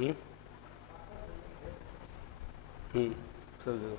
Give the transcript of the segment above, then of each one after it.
हम्म सब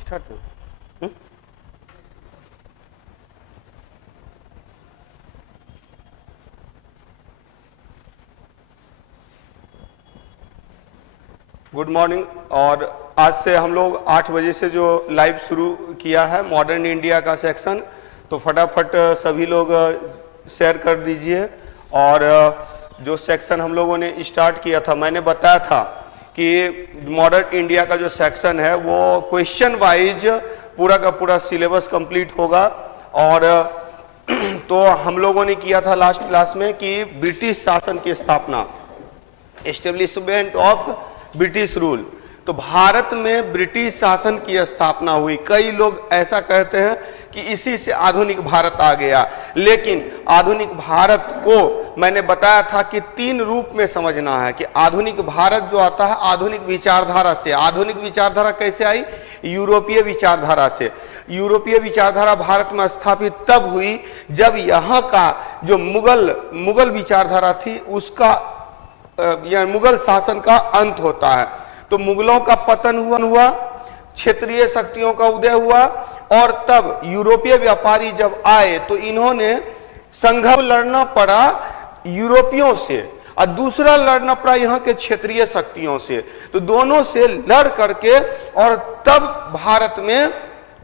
स्टार्ट है। Good morning. और आज से हम लोग 8 बजे से जो लाइव शुरू किया है मॉडर्न इंडिया का सेक्शन, तो फटाफट सभी लोग शेयर कर दीजिए। और जो सेक्शन हम लोगों ने स्टार्ट किया था, मैंने बताया था कि मॉडर्न इंडिया का जो सेक्शन है वो क्वेश्चन वाइज पूरा का पूरा सिलेबस कंप्लीट होगा। और तो हम लोगों ने किया था लास्ट क्लास में कि ब्रिटिश शासन की स्थापना, एस्टेब्लिशमेंट ऑफ ब्रिटिश रूल। तो भारत में ब्रिटिश शासन की स्थापना हुई। कई लोग ऐसा कहते हैं कि इसी से आधुनिक भारत आ गया, लेकिन आधुनिक भारत को मैंने बताया था कि 3 रूप में समझना है कि आधुनिक भारत जो आता है आधुनिक विचारधारा से। आधुनिक विचारधारा कैसे आई? यूरोपीय विचारधारा से। यूरोपीय विचारधारा भारत में स्थापित तब हुई जब यहाँ का जो मुगल विचारधारा थी उसका या मुगल शासन का अंत होता है। तो मुगलों का पतन हुआ, क्षेत्रीय शक्तियों का उदय हुआ, और तब यूरोपीय व्यापारी जब आए तो इन्होंने संघर्ष लड़ना पड़ा यूरोपियों से, और दूसरा लड़ना पड़ा यहाँ के क्षेत्रीय शक्तियों से। तो दोनों से लड़ करके और तब भारत में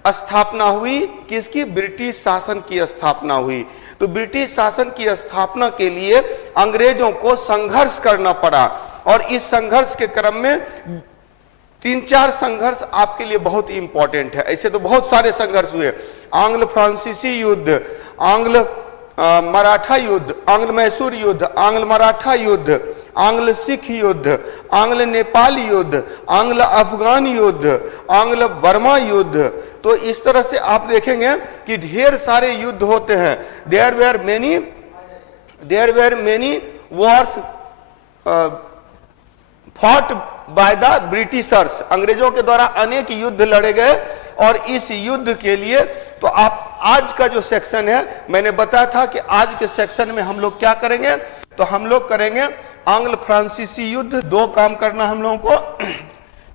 स्थापना हुई किसकी? ब्रिटिश शासन की स्थापना हुई। तो ब्रिटिश शासन की स्थापना के लिए अंग्रेजों को संघर्ष करना पड़ा, और इस संघर्ष के क्रम में 3-4 संघर्ष आपके लिए बहुत इंपॉर्टेंट है। ऐसे तो बहुत सारे संघर्ष हुए। आंग्ल फ्रांसीसी युद्ध, आंग्ल मराठा युद्ध, आंग्ल मैसूर युद्ध, आंग्ल मराठा युद्ध, आंग्ल सिख युद्ध, आंग्ल नेपाल युद्ध, आंग्ल अफगान युद्ध, आंग्ल बर्मा युद्ध। तो इस तरह से आप देखेंगे कि ढेर सारे युद्ध होते हैं। There were many wars fought by the Britishers. अंग्रेजों के द्वारा अनेक युद्ध लड़े गए, और इस युद्ध के लिए तो आप आज का जो सेक्शन है, मैंने बताया था कि आज के सेक्शन में हम लोग क्या करेंगे, तो हम लोग करेंगे आंग्ल फ्रांसीसी युद्ध। 2 काम करना हम लोगों को।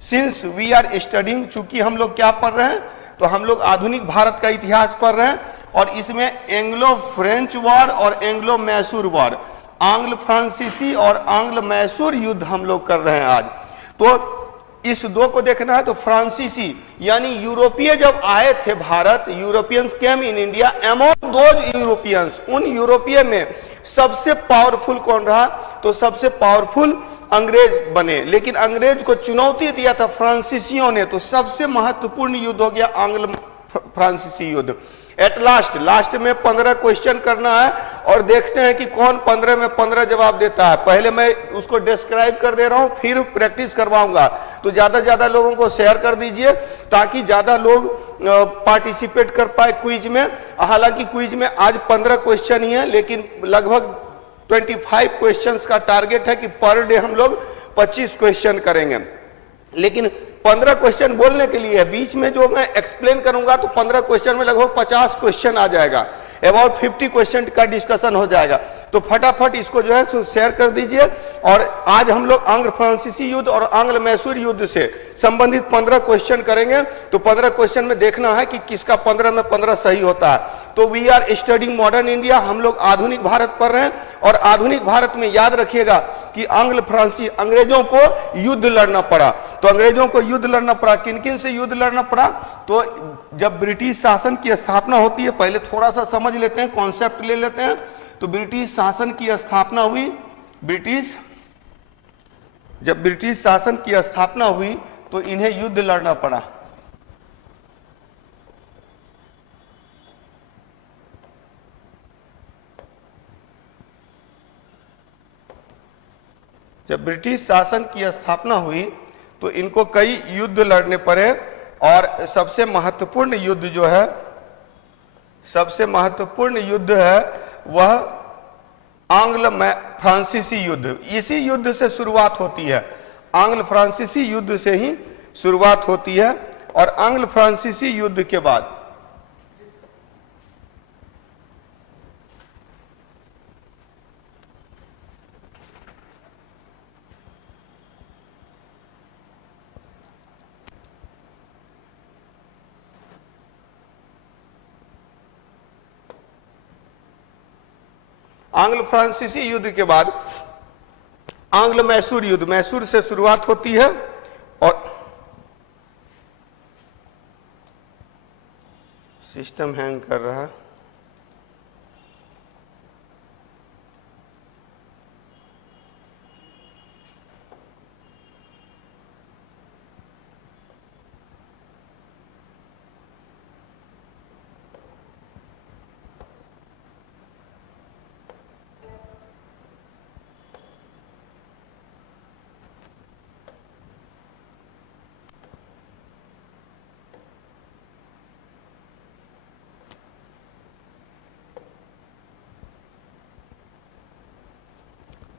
सिंस वी आर स्टडिंग, चूंकि हम लोग क्या पढ़ रहे हैं, तो हम लोग आधुनिक भारत का इतिहास पढ़ रहे हैं, और इसमें एंग्लो फ्रेंच वॉर और एंग्लो मैसूर वॉर, आंग्ल फ्रांसीसी और आंग्ल मैसूर युद्ध हम लोग कर रहे हैं आज। तो इस 2 को देखना है। तो फ्रांसीसी यानी यूरोपीय जब आए थे Bharat, Europeans came in India, among those Europeans, उन यूरोपीय में सबसे पावरफुल कौन रहा? तो सबसे पावरफुल अंग्रेज बने। लेकिन अंग्रेज को चुनौती दिया था फ्रांसीसियों ने, तो सबसे महत्वपूर्ण युद्ध हो गया आंग्ल फ्रांसीसी युद्ध। एट लास्ट में 15 क्वेश्चन करना है, और देखते हैं कि कौन 15 में 15 जवाब देता है। पहले मैं उसको डिस्क्राइब कर दे रहा हूं, फिर प्रैक्टिस करवाऊंगा। तो ज्यादा ज्यादा लोगों को शेयर कर दीजिए ताकि ज्यादा लोग पार्टिसिपेट कर पाए क्विज में। हालांकि क्विज में आज 15 क्वेश्चन ही है, लेकिन लगभग 25 क्वेश्चंस का टारगेट है कि पर डे हम लोग 25 क्वेश्चन करेंगे। लेकिन 15 क्वेश्चन बोलने के लिए बीच में जो मैं एक्सप्लेन करूंगा तो 15 क्वेश्चन में लगभग 50 क्वेश्चन आ जाएगा, अबाउट 50 क्वेश्चन का डिस्कशन हो जाएगा। तो फटाफट इसको जो है सो शेयर कर दीजिए। और आज हम लोग आंग्ल फ्रांसीसी युद्ध और आंग्ल मैसूर युद्ध से संबंधित 15 क्वेश्चन करेंगे। तो 15 क्वेश्चन में देखना है कि किसका 15 में 15 सही होता है। तो we are studying modern India, हम लोग आधुनिक भारत पढ़ रहे हैं। और आधुनिक भारत में याद रखिएगा कि आंग्ल फ्रांसी अंग्रेजों को युद्ध लड़ना पड़ा। तो अंग्रेजों को युद्ध लड़ना पड़ा, किन किन से युद्ध लड़ना पड़ा? तो जब ब्रिटिश शासन की स्थापना होती है, पहले थोड़ा सा समझ लेते हैं, कॉन्सेप्ट ले लेते हैं। तो ब्रिटिश शासन की स्थापना हुई, जब ब्रिटिश शासन की स्थापना हुई तो इन्हें युद्ध लड़ना पड़ा। जब ब्रिटिश शासन की स्थापना हुई तो इनको कई युद्ध लड़ने पड़े। और सबसे महत्वपूर्ण युद्ध जो है, सबसे महत्वपूर्ण युद्ध है वह आंग्ल फ्रांसीसी युद्ध। इसी युद्ध से शुरुआत होती है, आंग्ल फ्रांसीसी युद्ध से ही शुरुआत होती है। और आंग्ल फ्रांसीसी युद्ध के बाद आंग्ल फ्रांसीसी युद्ध के बाद आंग्ल मैसूर युद्ध, मैसूर से शुरुआत होती है। और सिस्टम हैंग कर रहा है।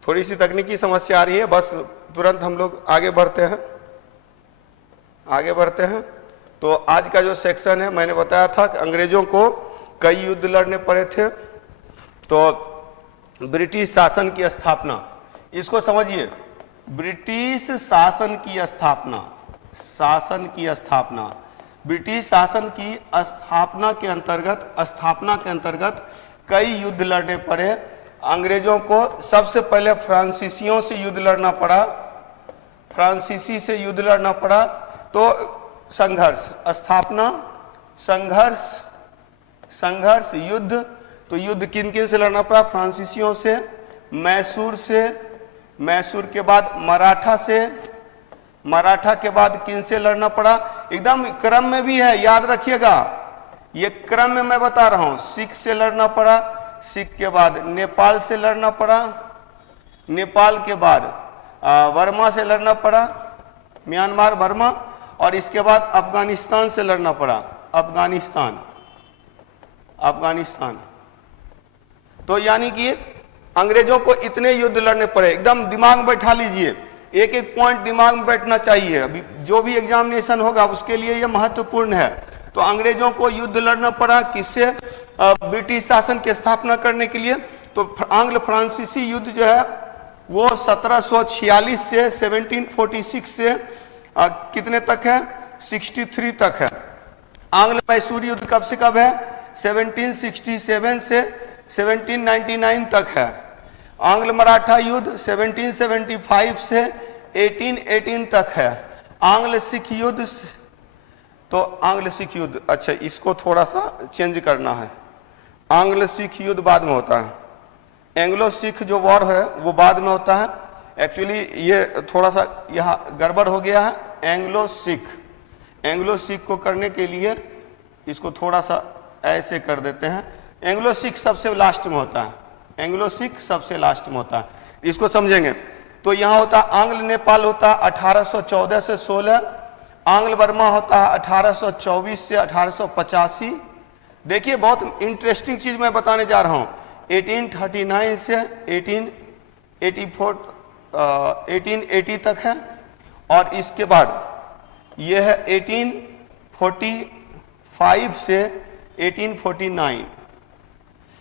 थोड़ी सी तकनीकी समस्या आ रही है, बस तुरंत हम लोग आगे बढ़ते हैं। तो आज का जो सेक्शन है, मैंने बताया था कि अंग्रेजों को कई युद्ध लड़ने पड़े थे। तो ब्रिटिश शासन की स्थापना, इसको समझिए, ब्रिटिश शासन की स्थापना, ब्रिटिश शासन की स्थापना के अंतर्गत कई युद्ध लड़ने पड़े अंग्रेजों को। सबसे पहले फ्रांसीसियों से युद्ध लड़ना पड़ा, फ्रांसीसी से युद्ध लड़ना पड़ा। तो संघर्ष, स्थापना, संघर्ष, युद्ध। तो युद्ध किन किन से लड़ना पड़ा? फ्रांसीसियों से, मैसूर के बाद मराठा से, मराठा के बाद किन से लड़ना पड़ा? एकदम क्रम में भी है, याद रखिएगा, ये क्रम में मैं बता रहा हूं। सिख से लड़ना पड़ा, सिख के बाद नेपाल से लड़ना पड़ा, नेपाल के बाद बर्मा से लड़ना पड़ा, म्यांमार, बर्मा। और इसके बाद अफगानिस्तान से लड़ना पड़ा, अफगानिस्तान। तो यानी कि अंग्रेजों को इतने युद्ध लड़ने पड़े। एकदम दिमाग में बैठा लीजिए, एक एक पॉइंट दिमाग में बैठना चाहिए। अभी जो भी एग्जामिनेशन होगा उसके लिए यह महत्वपूर्ण है। तो अंग्रेजों को युद्ध लड़ना पड़ा किससे? ब्रिटिश शासन की स्थापना करने के लिए। तो आंग्ल फ्रांसीसी युद्ध जो है वो 1746 से 1746 से कितने तक है? 63 तक है। आंग्ल मैसूर युद्ध कब से कब है? 1767 से 1799 तक है। आंग्ल मराठा युद्ध 1775 से 1818 तक है। आंग्ल सिख युद्ध, तो आंग्ल सिख युद्ध, अच्छा इसको थोड़ा सा चेंज करना है। आंग्ल सिख युद्ध बाद में होता है, एंग्लो सिख जो वॉर है वो बाद में होता है। एक्चुअली ये थोड़ा सा यहाँ गड़बड़ हो गया है। एंग्लो सिख को करने के लिए इसको थोड़ा सा ऐसे कर देते हैं। एंग्लो सिख सबसे लास्ट में होता है, एंग्लो सिख सबसे लास्ट में होता है, इसको समझेंगे। तो यहाँ होता है आंग्ल नेपाल होता है 1814 से 16, आंग्ल बर्मा होता है 1824 से 1885। देखिए बहुत इंटरेस्टिंग चीज मैं बताने जा रहा हूँ। 1839 से 1884 1880 तक है, और इसके बाद ये है 1845 से 1849।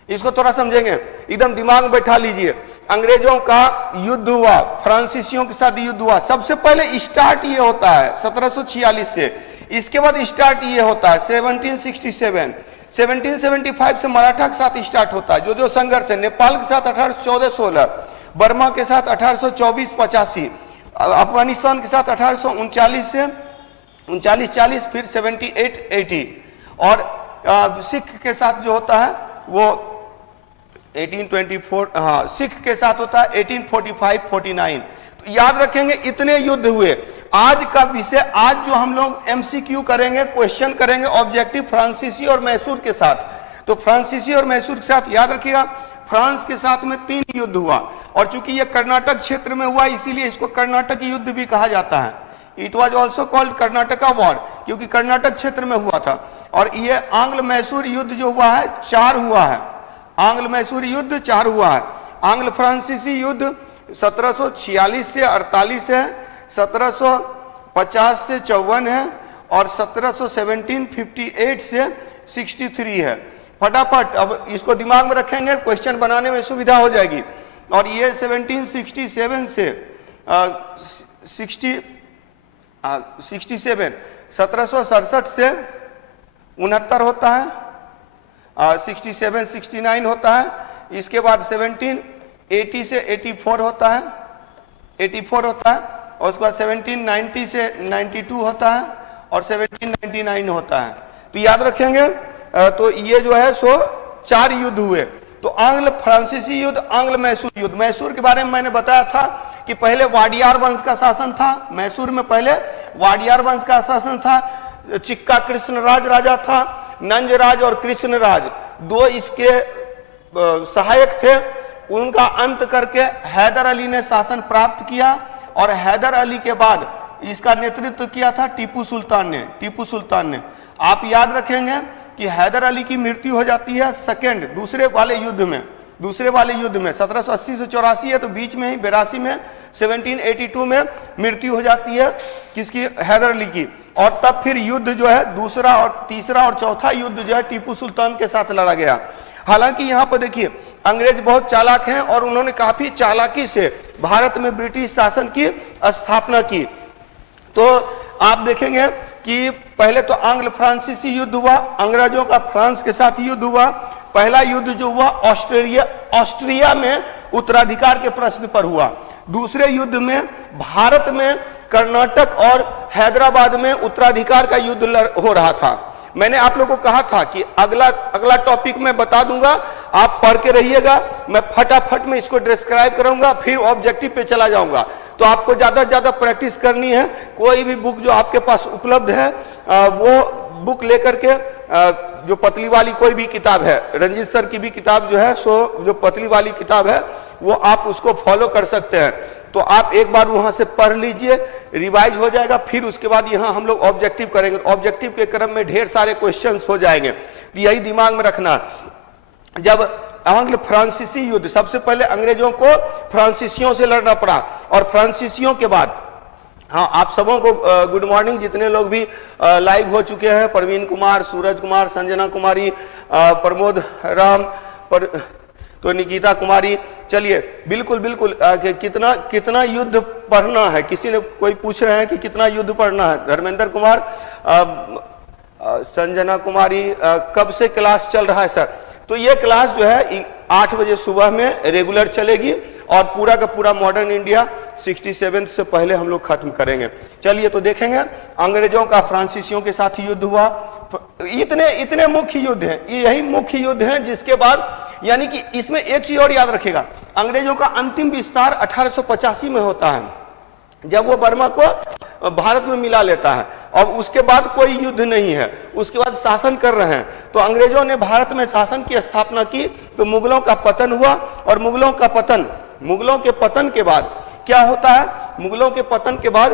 इसको थोड़ा समझेंगे, एकदम दिमाग में बैठा लीजिए। अंग्रेजों का युद्ध हुआ, फ्रांसीसियों के साथ युद्ध हुआ। सबसे पहले स्टार्ट ये होता है 1746 से, इसके बाद स्टार्ट ये होता है 1767, 1775 से मराठा के साथ स्टार्ट होता है, जो संघर्ष है। नेपाल के साथ 1814-16, बर्मा के साथ 1824-85, अफगानिस्तान के साथ 1839 से 39-40, फिर 78-80, और सिख के साथ जो होता है वो 1824, हाँ सिख के साथ होता है 1845-49। तो याद रखेंगे इतने युद्ध हुए। आज का विषय, आज जो हम लोग एमसीक्यू करेंगे, क्वेश्चन करेंगे ऑब्जेक्टिव फ्रांसीसी और मैसूर के साथ। तो फ्रांसीसी और मैसूर के साथ याद रखिएगा, फ्रांस के साथ में 3 युद्ध हुआ, और चूंकि ये कर्नाटक क्षेत्र में हुआ इसीलिए इसको कर्नाटक युद्ध भी कहा जाता है। It was also called Karnataka war, क्योंकि कर्नाटक क्षेत्र में हुआ था। और ये आंग्ल मैसूर युद्ध जो हुआ है 4 हुआ है, आंग्ल मैसूर युद्ध 4 हुआ है। आंग्ल फ्रांसीसी युद्ध 1746 से 48 है, 1750 से 54 है, और 1758 से 63 है। फटाफट अब इसको दिमाग में रखेंगे, क्वेश्चन बनाने में सुविधा हो जाएगी। और ये 1767 से 1767 से 69 होता है, 67-69 होता है। इसके बाद 1780 से 84 होता है, 84 होता है, और उसके बाद 1790 से 92 होता है, और 1799 होता है। तो याद रखेंगे। तो ये जो है सो 4 युद्ध हुए। तो आंग्ल फ्रांसीसी युद्ध, आंग्ल मैसूर युद्ध। मैसूर के बारे में मैंने बताया था कि पहले वाडियार वंश का शासन था। मैसूर में पहले वाडियार वंश का शासन था। चिक्का कृष्णराज राजा था, नंजराज और कृष्णराज 2 इसके सहायक थे। उनका अंत करके हैदर अली ने शासन प्राप्त किया, और हैदर अली के बाद इसका नेतृत्व किया था टीपू सुल्तान ने। टीपू सुल्तान ने, आप याद रखेंगे कि हैदर अली की मृत्यु हो जाती है दूसरे वाले युद्ध में। 1780 से 84 है, तो बीच में ही 82 में 1782 में मृत्यु हो जाती है किसकी, हैदर अली की। और तब फिर युद्ध जो है दूसरा और तीसरा और चौथा युद्ध जो है टीपू सुल्तान के साथ लड़ा गया। हालांकि यहाँ पर देखिए अंग्रेज बहुत चालाक हैं, और उन्होंने काफी चालाकी से भारत में ब्रिटिश शासन की स्थापना की। तो आप देखेंगे कि पहले तो आंग्ल फ्रांसीसी युद्ध हुआ, अंग्रेजों का फ्रांस के साथ युद्ध हुआ। पहला युद्ध जो हुआ ऑस्ट्रिया में उत्तराधिकार के प्रश्न पर हुआ। दूसरे युद्ध में भारत में कर्नाटक और हैदराबाद में उत्तराधिकार का युद्ध हो रहा था। मैंने आप लोगों को कहा था कि अगला टॉपिक मैं बता दूंगा, आप पढ़ के रहिएगा। मैं फटाफट में इसको डिस्क्राइब करूंगा, फिर ऑब्जेक्टिव पे चला जाऊंगा। तो आपको ज्यादा से ज्यादा प्रैक्टिस करनी है। कोई भी बुक जो आपके पास उपलब्ध है वो बुक लेकर के, जो पतली वाली कोई भी किताब है, रंजीत सर की भी किताब जो है सो जो पतली वाली किताब है वो आप उसको फॉलो कर सकते हैं। तो आप एक बार वहां से पढ़ लीजिए, रिवाइज हो जाएगा। फिर उसके बाद यहाँ हम लोग ऑब्जेक्टिव करेंगे। ऑब्जेक्टिव के क्रम में ढेर सारे क्वेश्चंस हो जाएंगे, तो यही दिमाग में रखना। जब आंग्ल फ्रांसीसी युद्ध, सबसे पहले अंग्रेजों को फ्रांसीसियों से लड़ना पड़ा, और फ्रांसीसियों के बाद, हाँ आप सबों को गुड मॉर्निंग, जितने लोग भी लाइव हो चुके हैं, प्रवीण कुमार, सूरज कुमार, संजना कुमारी, प्रमोद राम, तो निकिता कुमारी। चलिए बिल्कुल बिल्कुल, कितना युद्ध पढ़ना है, किसी ने कोई पूछ रहे हैं कि कितना युद्ध पढ़ना है। धर्मेंद्र कुमार, संजना कुमारी, कब से क्लास चल रहा है सर? तो ये क्लास जो है 8 बजे सुबह में रेगुलर चलेगी, और पूरा का पूरा मॉडर्न इंडिया 67 से पहले हम लोग खत्म करेंगे। चलिए तो देखेंगे अंग्रेजों का फ्रांसीसियों के साथ युद्ध हुआ। इतने मुख्य युद्ध हैं, यही मुख्य युद्ध हैं। जिसके बाद यानी कि इसमें एक चीज और याद रखेगा, अंग्रेजों का अंतिम विस्तार 1885 में होता है, जब वो बर्मा को भारत में मिला लेता है। और उसके बाद कोई युद्ध नहीं है, उसके बाद शासन कर रहे हैं। तो अंग्रेजों ने भारत में शासन की स्थापना की, तो मुगलों का पतन हुआ। और मुगलों के पतन के बाद क्या होता है, मुगलों के पतन के बाद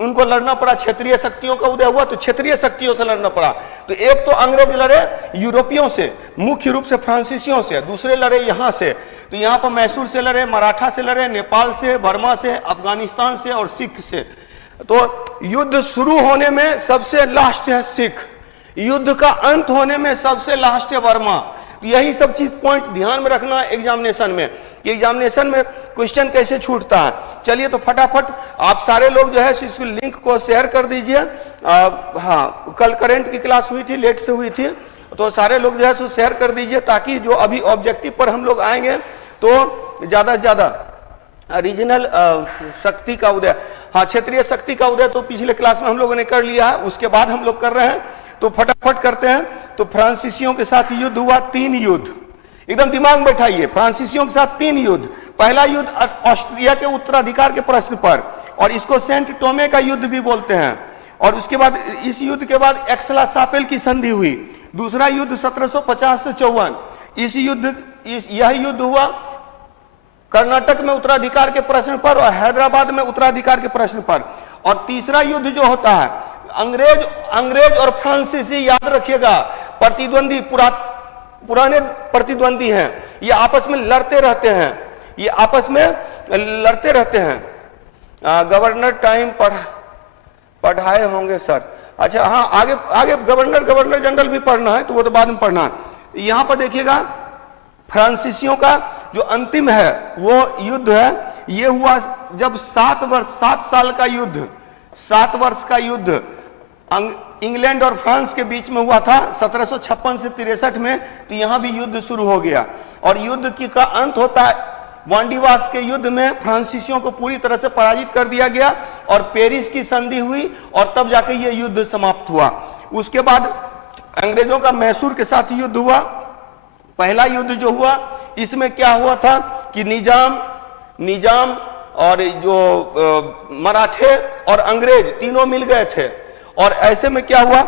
उनको लड़ना पड़ा, क्षेत्रीय शक्तियों का उदय हुआ तो क्षेत्रीय शक्तियों से लड़ना पड़ा। तो एक तो अंग्रेज लड़े यूरोपियों से, मुख्य रूप से फ्रांसीसियों से, दूसरे लड़े यहाँ से, तो यहाँ पर मैसूर से लड़े, मराठा से लड़े, नेपाल से, बर्मा से, अफगानिस्तान से और सिख से। तो युद्ध शुरू होने में सबसे लास्ट है सिख, युद्ध का अंत होने में सबसे लास्ट है बर्मा। यही सब चीज पॉइंट ध्यान में रखना एग्जामिनेशन में, एग्जामिनेशन में क्वेश्चन कैसे छूटता है। चलिए तो फटाफट आप सारे लोग जो है इस लिंक को शेयर कर दीजिए। हाँ, कल करंट की क्लास हुई थी, लेट से हुई थी, तो सारे लोग जो है सो शेयर कर दीजिए, ताकि जो अभी ऑब्जेक्टिव पर हम लोग आएंगे तो ज्यादा से ज्यादा रीजनल शक्ति का उदय, हाँ क्षेत्रीय शक्ति का उदय तो पिछले क्लास में हम लोगों ने कर लिया है, उसके बाद हम लोग कर रहे हैं, तो फटाफट करते हैं। तो फ्रांसीसियों के साथ युद्ध हुआ, 3 युद्ध, एकदम दिमाग में बैठाइए, फ्रांसीसियों के साथ 3 युद्ध। पहला युद्ध ऑस्ट्रिया के उत्तराधिकार के प्रश्न पर, और इसको सेंट टोमे का युद्ध भी बोलते हैं। और उसके बाद इस युद्ध के बाद एक्सला-शापेल की संधि हुई। दूसरा युद्ध 1750 से 54, यह युद्ध हुआ कर्नाटक में उत्तराधिकार के प्रश्न पर और हैदराबाद में उत्तराधिकार के प्रश्न पर। और तीसरा युद्ध जो होता है, अंग्रेज और फ्रांसीसी, याद रखिएगा, प्रतिद्वंदी, पुराने प्रतिद्वंदी हैं, ये आपस में लड़ते रहते हैं, ये आपस में लड़ते रहते हैं। गवर्नर टाइम पढ़ाए होंगे सर, अच्छा हाँ, आगे गवर्नर जनरल भी पढ़ना है, तो वो तो बाद में पढ़ना है। यहां पर देखिएगा फ्रांसीसियों का जो अंतिम है वो युद्ध है, ये हुआ जब 7 साल का युद्ध, 7 वर्ष का युद्ध इंग्लैंड और फ्रांस के बीच में हुआ था 1756 से 63 में। तो यहां भी युद्ध शुरू हो गया, और युद्ध की का अंत होता है वांडीवास के युद्ध में फ्रांसीसियों को पूरी तरह से पराजित कर दिया गया, और पेरिस की संधि हुई, और तब जाके ये युद्ध समाप्त हुआ। उसके बाद अंग्रेजों का मैसूर के साथ युद्ध हुआ। पहला युद्ध जो हुआ, इसमें क्या हुआ था कि निजाम और जो मराठे और अंग्रेज तीनों मिल गए थे, और ऐसे में क्या हुआ,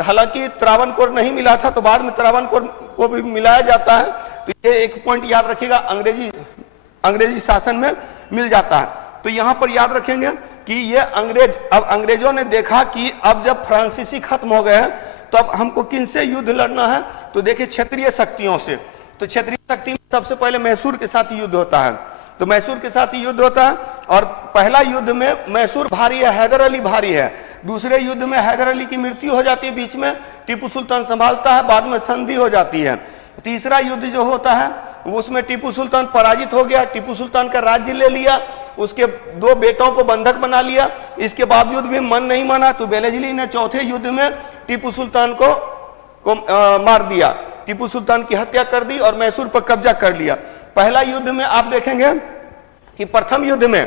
हालांकि त्रावणकोर नहीं मिला था, तो बाद में त्रावणकोर को भी मिलाया जाता है। तो ये एक पॉइंट याद रखिएगा, अंग्रेजी शासन में मिल जाता है। तो यहां पर याद रखेंगे कि ये अब अंग्रेजों ने देखा कि अब जब फ्रांसीसी खत्म हो गए हैं, तो अब हमको किनसे युद्ध लड़ना है, तो देखिए क्षेत्रीय शक्तियों से। तो क्षेत्रीय शक्ति में सबसे पहले मैसूर के साथ युद्ध होता है, तो मैसूर के साथ युद्ध होता है, और पहला युद्ध में मैसूर भारी है, हैदर अली भारी है। दूसरे युद्ध में हैदर अली की मृत्यु हो जाती है, बीच में टीपू सुल्तान संभालता है, बाद में संधि हो जाती है। तीसरा युद्ध जो होता है उसमें टीपू सुल्तान पराजित हो गया, टीपू सुल्तान का राज्य ले लिया, उसके 2 बेटों को बंधक बना लिया। इसके बावजूद भी मन नहीं माना, तो बेलेजली ने चौथे युद्ध में टीपू सुल्तान को मार दिया, टीपू सुल्तान की हत्या कर दी और मैसूर पर कब्जा कर लिया। पहला युद्ध में आप देखेंगे कि प्रथम युद्ध में,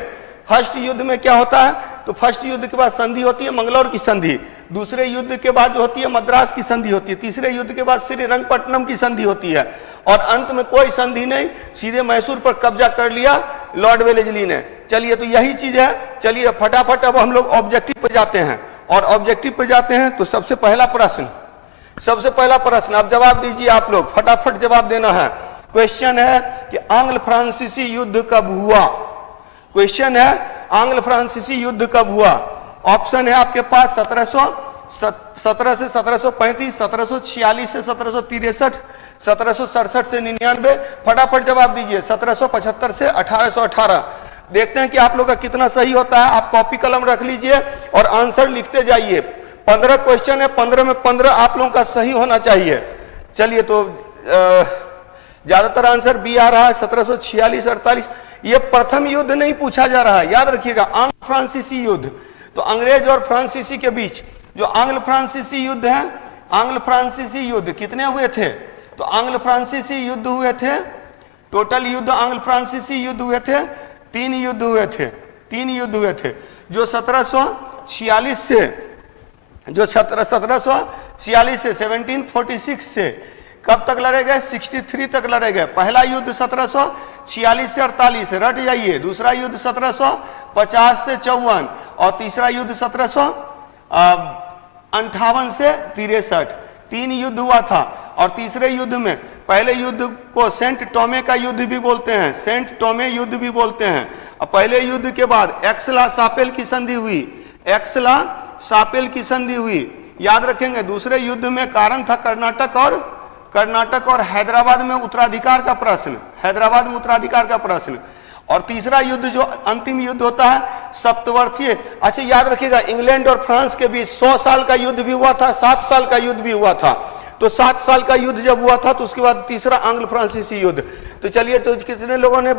फर्स्ट युद्ध में क्या होता है, तो फर्स्ट युद्ध के बाद संधि होती है मंगलौर की संधि, दूसरे युद्ध के बाद जो होती है मद्रास की संधि होती है, तीसरे युद्ध के बाद श्रीरंगपट्टनम की संधि होती है, और अंत में कोई संधि नहीं, सीधे मैसूर पर कब्जा कर लिया लॉर्ड वेलेस्ली ने। चलिए तो यही चीज है। चलिए फटाफट अब हम लोग ऑब्जेक्टिव पे जाते हैं, और ऑब्जेक्टिव पे जाते हैं तो सबसे पहला प्रश्न आप जवाब दीजिए, आप लोग फटाफट जवाब देना है। क्वेश्चन है कि आंग्ल फ्रांसीसी युद्ध कब हुआ, क्वेश्चन है आंग्ल फ्रांसीसी युद्ध कब हुआ। ऑप्शन है आपके पास 1717 से 1735, 1746 से 1763, 1767 से 99। फटाफट जवाब दीजिए। 1775 से 1818। देखते हैं कि आप लोग का कितना सही होता है। आप कॉपी कलम रख लीजिए और आंसर लिखते जाइए। 15 क्वेश्चन है, 15 में 15 आप लोगों का सही होना चाहिए। चलिए तो ज्यादातर आंसर बी आ रहा है, 1746, 48। ये प्रथम युद्ध नहीं पूछा जा रहा है, याद रखिएगा। आंग्ल फ्रांसीसी युद्ध, तो अंग्रेज और फ्रांसीसी के बीच जो आंग्ल फ्रांसीसी युद्ध है, आंग्ल फ्रांसीसी युद्ध कितने हुए थे, तो आंग्ल फ्रांसीसी युद्ध हुए थे, टोटल युद्ध आंग्ल फ्रांसीसी युद्ध हुए थे 3 युद्ध हुए थे, 3 युद्ध हुए थे। जो 1746 से, जो 1746 से 1746 से कब तक लड़े गए, 63 तक लड़े गए। पहला युद्ध 1746 से 48 रट जाइए, दूसरा युद्ध 1750 से 54, और तीसरा युद्ध 1758 से 63। 3 युद्ध हुआ था। और तीसरे युद्ध में, पहले युद्ध को सेंट टोमे का युद्ध भी बोलते हैं, सेंट टोमे युद्ध भी बोलते हैं। और पहले युद्ध के बाद एक्सला-शापेल की संधि हुई, एक्सला सापेल की संधि हुई। याद रखेंगे दूसरे युद्ध में कारण था कर्नाटक और हैदराबाद में उत्तराधिकार का प्रश्न, हैदराबाद में उत्तराधिकार का प्रश्न। और तीसरा युद्ध जो अंतिम युद्ध होता है सप्तवर्षीय। अच्छा याद रखिएगा इंग्लैंड और फ्रांस के बीच 100 साल का युद्ध भी हुआ था, 7 साल का युद्ध भी हुआ था। तो 7 साल का युद्ध जब हुआ था तो उसके बाद तीसरा आंग्ल फ्रांसीसी युद्ध। तो चलिए, तो कितने लोगों ने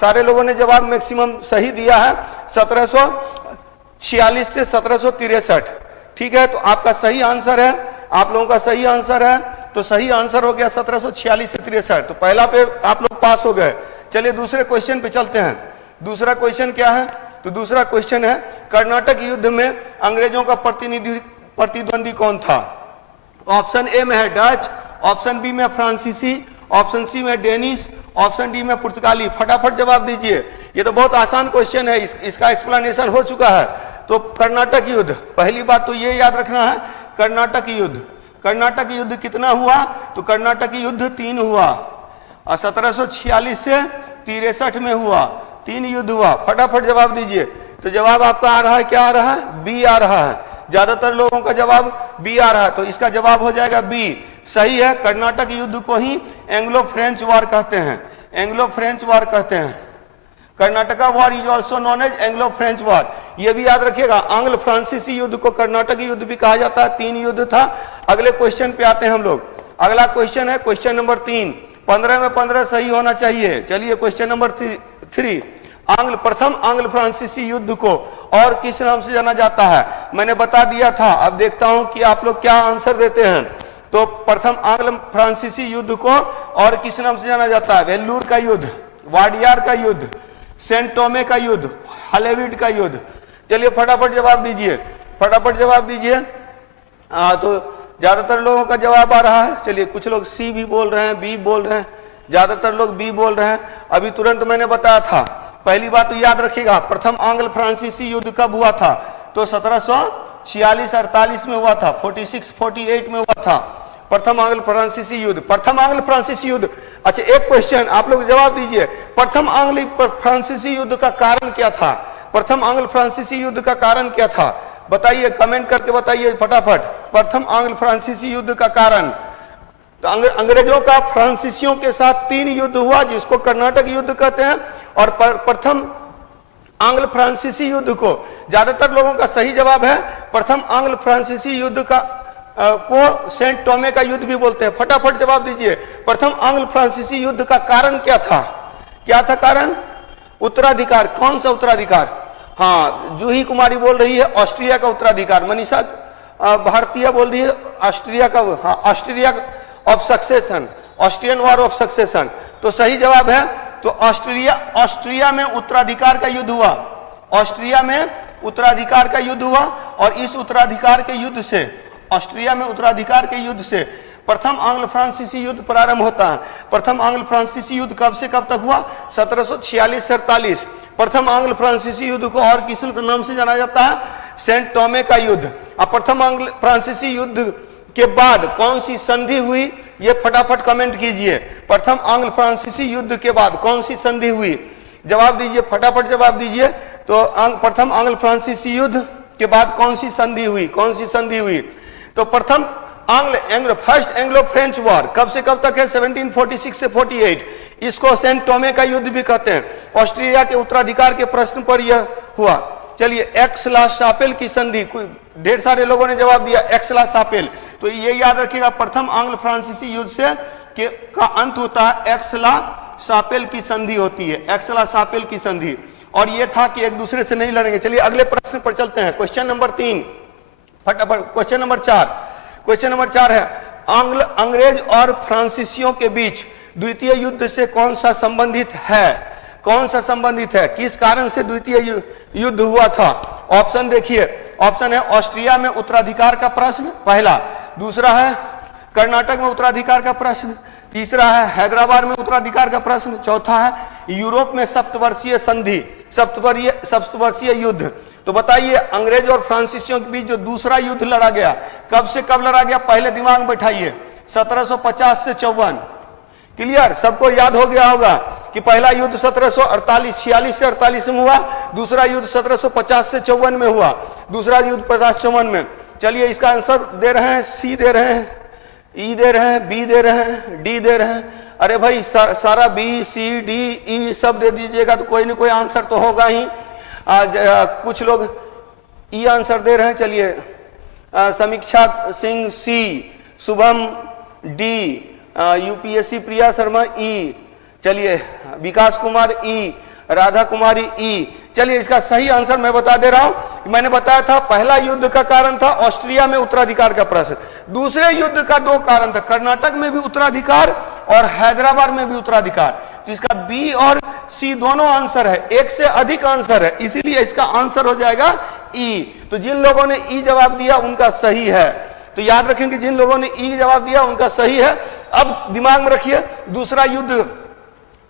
सारे लोगों ने जवाब मैक्सिमम सही दिया है, 1746 से 1763। ठीक है, तो आपका सही आंसर है, आप लोगों का सही आंसर है। तो सही आंसर हो गया 1746 से 63। तो पहला पे आप लोग पास हो गए। चलिए दूसरे क्वेश्चन पे चलते हैं। दूसरा क्वेश्चन क्या है? तो दूसरा क्वेश्चन है कर्नाटक युद्ध में अंग्रेजों का प्रतिद्वंदी कौन था? ऑप्शन ए में है डच, ऑप्शन बी में फ्रांसीसी, ऑप्शन सी में डेनिश, ऑप्शन डी में पुर्तगाली। फटाफट जवाब दीजिए, ये तो बहुत आसान क्वेश्चन है, इसका एक्सप्लेनेशन हो चुका है। तो कर्नाटक युद्ध, पहली बात तो ये याद रखना है, कर्नाटक युद्ध कितना हुआ? तो कर्नाटक युद्ध 3 हुआ और 1746 से 63 में हुआ, 3 युद्ध हुआ। फटाफट जवाब दीजिए। तो जवाब आपका आ रहा है, क्या आ रहा है? बी आ रहा है। ज्यादातर लोगों का जवाब बी आ रहा है, तो इसका जवाब हो जाएगा बी। सही है, कर्नाटक युद्ध को ही एंग्लो फ्रेंच वॉर कहते हैं, एंग्लो फ्रेंच वॉर कहते हैं। Karnataka war is also known as Anglo French war. ये भी याद रखिएगा, आंग्ल फ्रांसीसी युद्ध को कर्नाटक युद्ध भी कहा जाता है। 3 युद्ध था। अगले क्वेश्चन पे आते हैं हम लोग। अगला क्वेश्चन है क्वेश्चन नंबर 3। 15 में 15 सही होना चाहिए। चलिए क्वेश्चन नंबर 3, प्रथम आंग्ल फ्रांसीसी युद्ध को और किस नाम से जाना जाता है? मैंने बता दिया था, अब देखता हूं कि आप लोग क्या आंसर देते हैं। तो प्रथम आंग्ल फ्रांसीसी युद्ध को और किस नाम से जाना जाता है? वेल्लूर का युद्ध, वाडियार का युद्ध, सेंट टोमे का युद्ध, हलेविड का युद्ध। चलिए फटाफट जवाब दीजिए, फटाफट जवाब दीजिए। तो ज्यादातर लोगों का जवाब आ रहा है। चलिए कुछ लोग सी भी बोल रहे हैं, बी बोल रहे हैं, ज्यादातर लोग बी बोल रहे हैं। अभी तुरंत मैंने बताया था। पहली बात तो याद रखिएगा, प्रथम आंग्ल फ्रांसीसी युद्ध कब हुआ था? तो 1746-48 में हुआ था, 46-48 में हुआ था प्रथम आंग्ल फ्रांसीसी युद्ध। प्रथम आंग्ल फ्रांसीसी युद्ध। अच्छा एक क्वेश्चन आप लोग जवाब दीजिए, प्रथम आंग्ल फ्रांसीसी युद्ध का कारण क्या था? प्रथम आंग्ल फ्रांसीसी युद्ध का कारण क्या था? बताइए, कमेंट करके बताइए फटाफट। प्रथम आंग्ल फ्रांसीसी युद्ध का कारण, तो अंग्रेजों का फ्रांसीसियों के साथ 3 युद्ध हुआ जिसको कर्नाटक युद्ध कहते हैं। और प्रथम आंग्ल फ्रांसीसी युद्ध को ज्यादातर लोगों का सही जवाब है, प्रथम आंग्ल फ्रांसीसी युद्ध का को सेंट टोमे का युद्ध भी बोलते हैं। फटाफट जवाब दीजिए, प्रथम आंग्ल फ्रांसीसी युद्ध का कारण क्या था? क्या था कारण? उत्तराधिकार। कौन सा उत्तराधिकार? हाँ, जूही कुमारी बोल रही है ऑस्ट्रिया का उत्तराधिकार। मनीषा भारतीय बोल रही है ऑस्ट्रिया का, हाँ Austria of succession, Austrian war of succession. तो सही जवाब है, तो ऑस्ट्रिया में उत्तराधिकार का युद्ध हुआ, ऑस्ट्रिया में उत्तराधिकार का युद्ध हुआ। और इस उत्तराधिकार के युद्ध से, ऑस्ट्रिया में उत्तराधिकार के युद्ध से प्रथम आंग्ल फ्रांसीसी युद्ध प्रारंभ होता है। प्रथम आंग्ल फ्रांसीसी युद्ध कब से कब तक हुआ? 1746-48। प्रथम आंग्ल फ्रांसीसी युद्ध को और किस नाम से जाना जाता है? सेंट टोमे का युद्ध। अब प्रथम आंग्ल फ्रांसीसी युद्ध के बाद कौन सी संधि हुई? ये फटाफट कमेंट कीजिए। प्रथम आंग्ल फ्रांसीसी युद्ध के बाद कौन सी संधि हुई? जवाब दीजिए, फटाफट जवाब दीजिए। तो प्रथम आंग्ल फ्रांसीसी युद्ध के बाद कौन सी संधि हुई? कौन सी संधि हुई? तो प्रथम फर्स्ट एंग्लो फ्रेंच वॉर कब से कब तक है? 1746 से 48। इसको सेंट टोमे का युद्ध भी कहते हैं। ऑस्ट्रिया के उत्तराधिकार के प्रश्न पर यह हुआ। चलिए एक्स-ला शापेल की संधि, ढेर सारे लोगों ने जवाब दिया एक्स-ला शापेल। तो ये याद रखिएगा, प्रथम आंग्ल फ्रांसीसी युद्ध से का अंत होता है एक्स-ला शापेल की संधि होती है, एक्स-ला शापेल की संधि। और ये था कि एक दूसरे से नहीं लड़ेंगे। चलिए अगले प्रश्न पर चलते हैं। क्वेश्चन नंबर 3, फटाफट। क्वेश्चन नंबर 4, क्वेश्चन नंबर 4 है अंग्रेज और फ्रांसीसियों के बीच द्वितीय युद्ध से कौन सा संबंधित है? कौन सा संबंधित है? किस कारण से द्वितीय युद्ध हुआ था? ऑप्शन देखिए, ऑप्शन है ऑस्ट्रिया में उत्तराधिकार का प्रश्न, पहला। दूसरा है कर्नाटक में उत्तराधिकार का प्रश्न। तीसरा है हैदराबाद में उत्तराधिकार का प्रश्न। चौथा है यूरोप में सप्तवर्षीय संधि, सप्तवर्षीय युद्ध। तो बताइए, अंग्रेज और फ्रांसीसियों के बीच जो दूसरा युद्ध लड़ा गया, कब से कब लड़ा गया? पहले दिमाग में बैठाइए, 1750 से 54। क्लियर? सबको याद हो गया होगा। कि पहला युद्ध 1746 से 48 में हुआ, दूसरा युद्ध 1750 से 54 में हुआ, दूसरा युद्ध 50-54 में। चलिए इसका आंसर दे रहे हैं, सी दे रहे हैं, ई दे रहे हैं, बी दे रहे हैं, डी दे रहे हैं। अरे भाई सारा बी सी डी ई सब दे दीजिएगा तो कोई ना कोई आंसर तो होगा ही। कुछ लोग ई आंसर दे रहे हैं। चलिए समीक्षा सिंह सी, शुभम डी, यूपीएससी प्रिया शर्मा ई, चलिए विकास कुमार ई, राधा कुमारी ई। चलिए इसका सही आंसर मैं बता दे रहा हूं। मैंने बताया था पहला युद्ध का कारण था ऑस्ट्रिया में उत्तराधिकार का प्रश्न, दूसरे युद्ध का 2 कारण था, कर्नाटक में भी उत्तराधिकार और हैदराबाद में भी उत्तराधिकार। तो इसका बी और सी दोनों आंसर है, एक से अधिक आंसर है, इसीलिए इसका आंसर हो जाएगा ई। तो जिन लोगों ने ई जवाब दिया उनका सही है, तो याद रखेंगे जिन लोगों ने ई जवाब दिया उनका सही है। अब दिमाग में रखिए, दूसरा युद्ध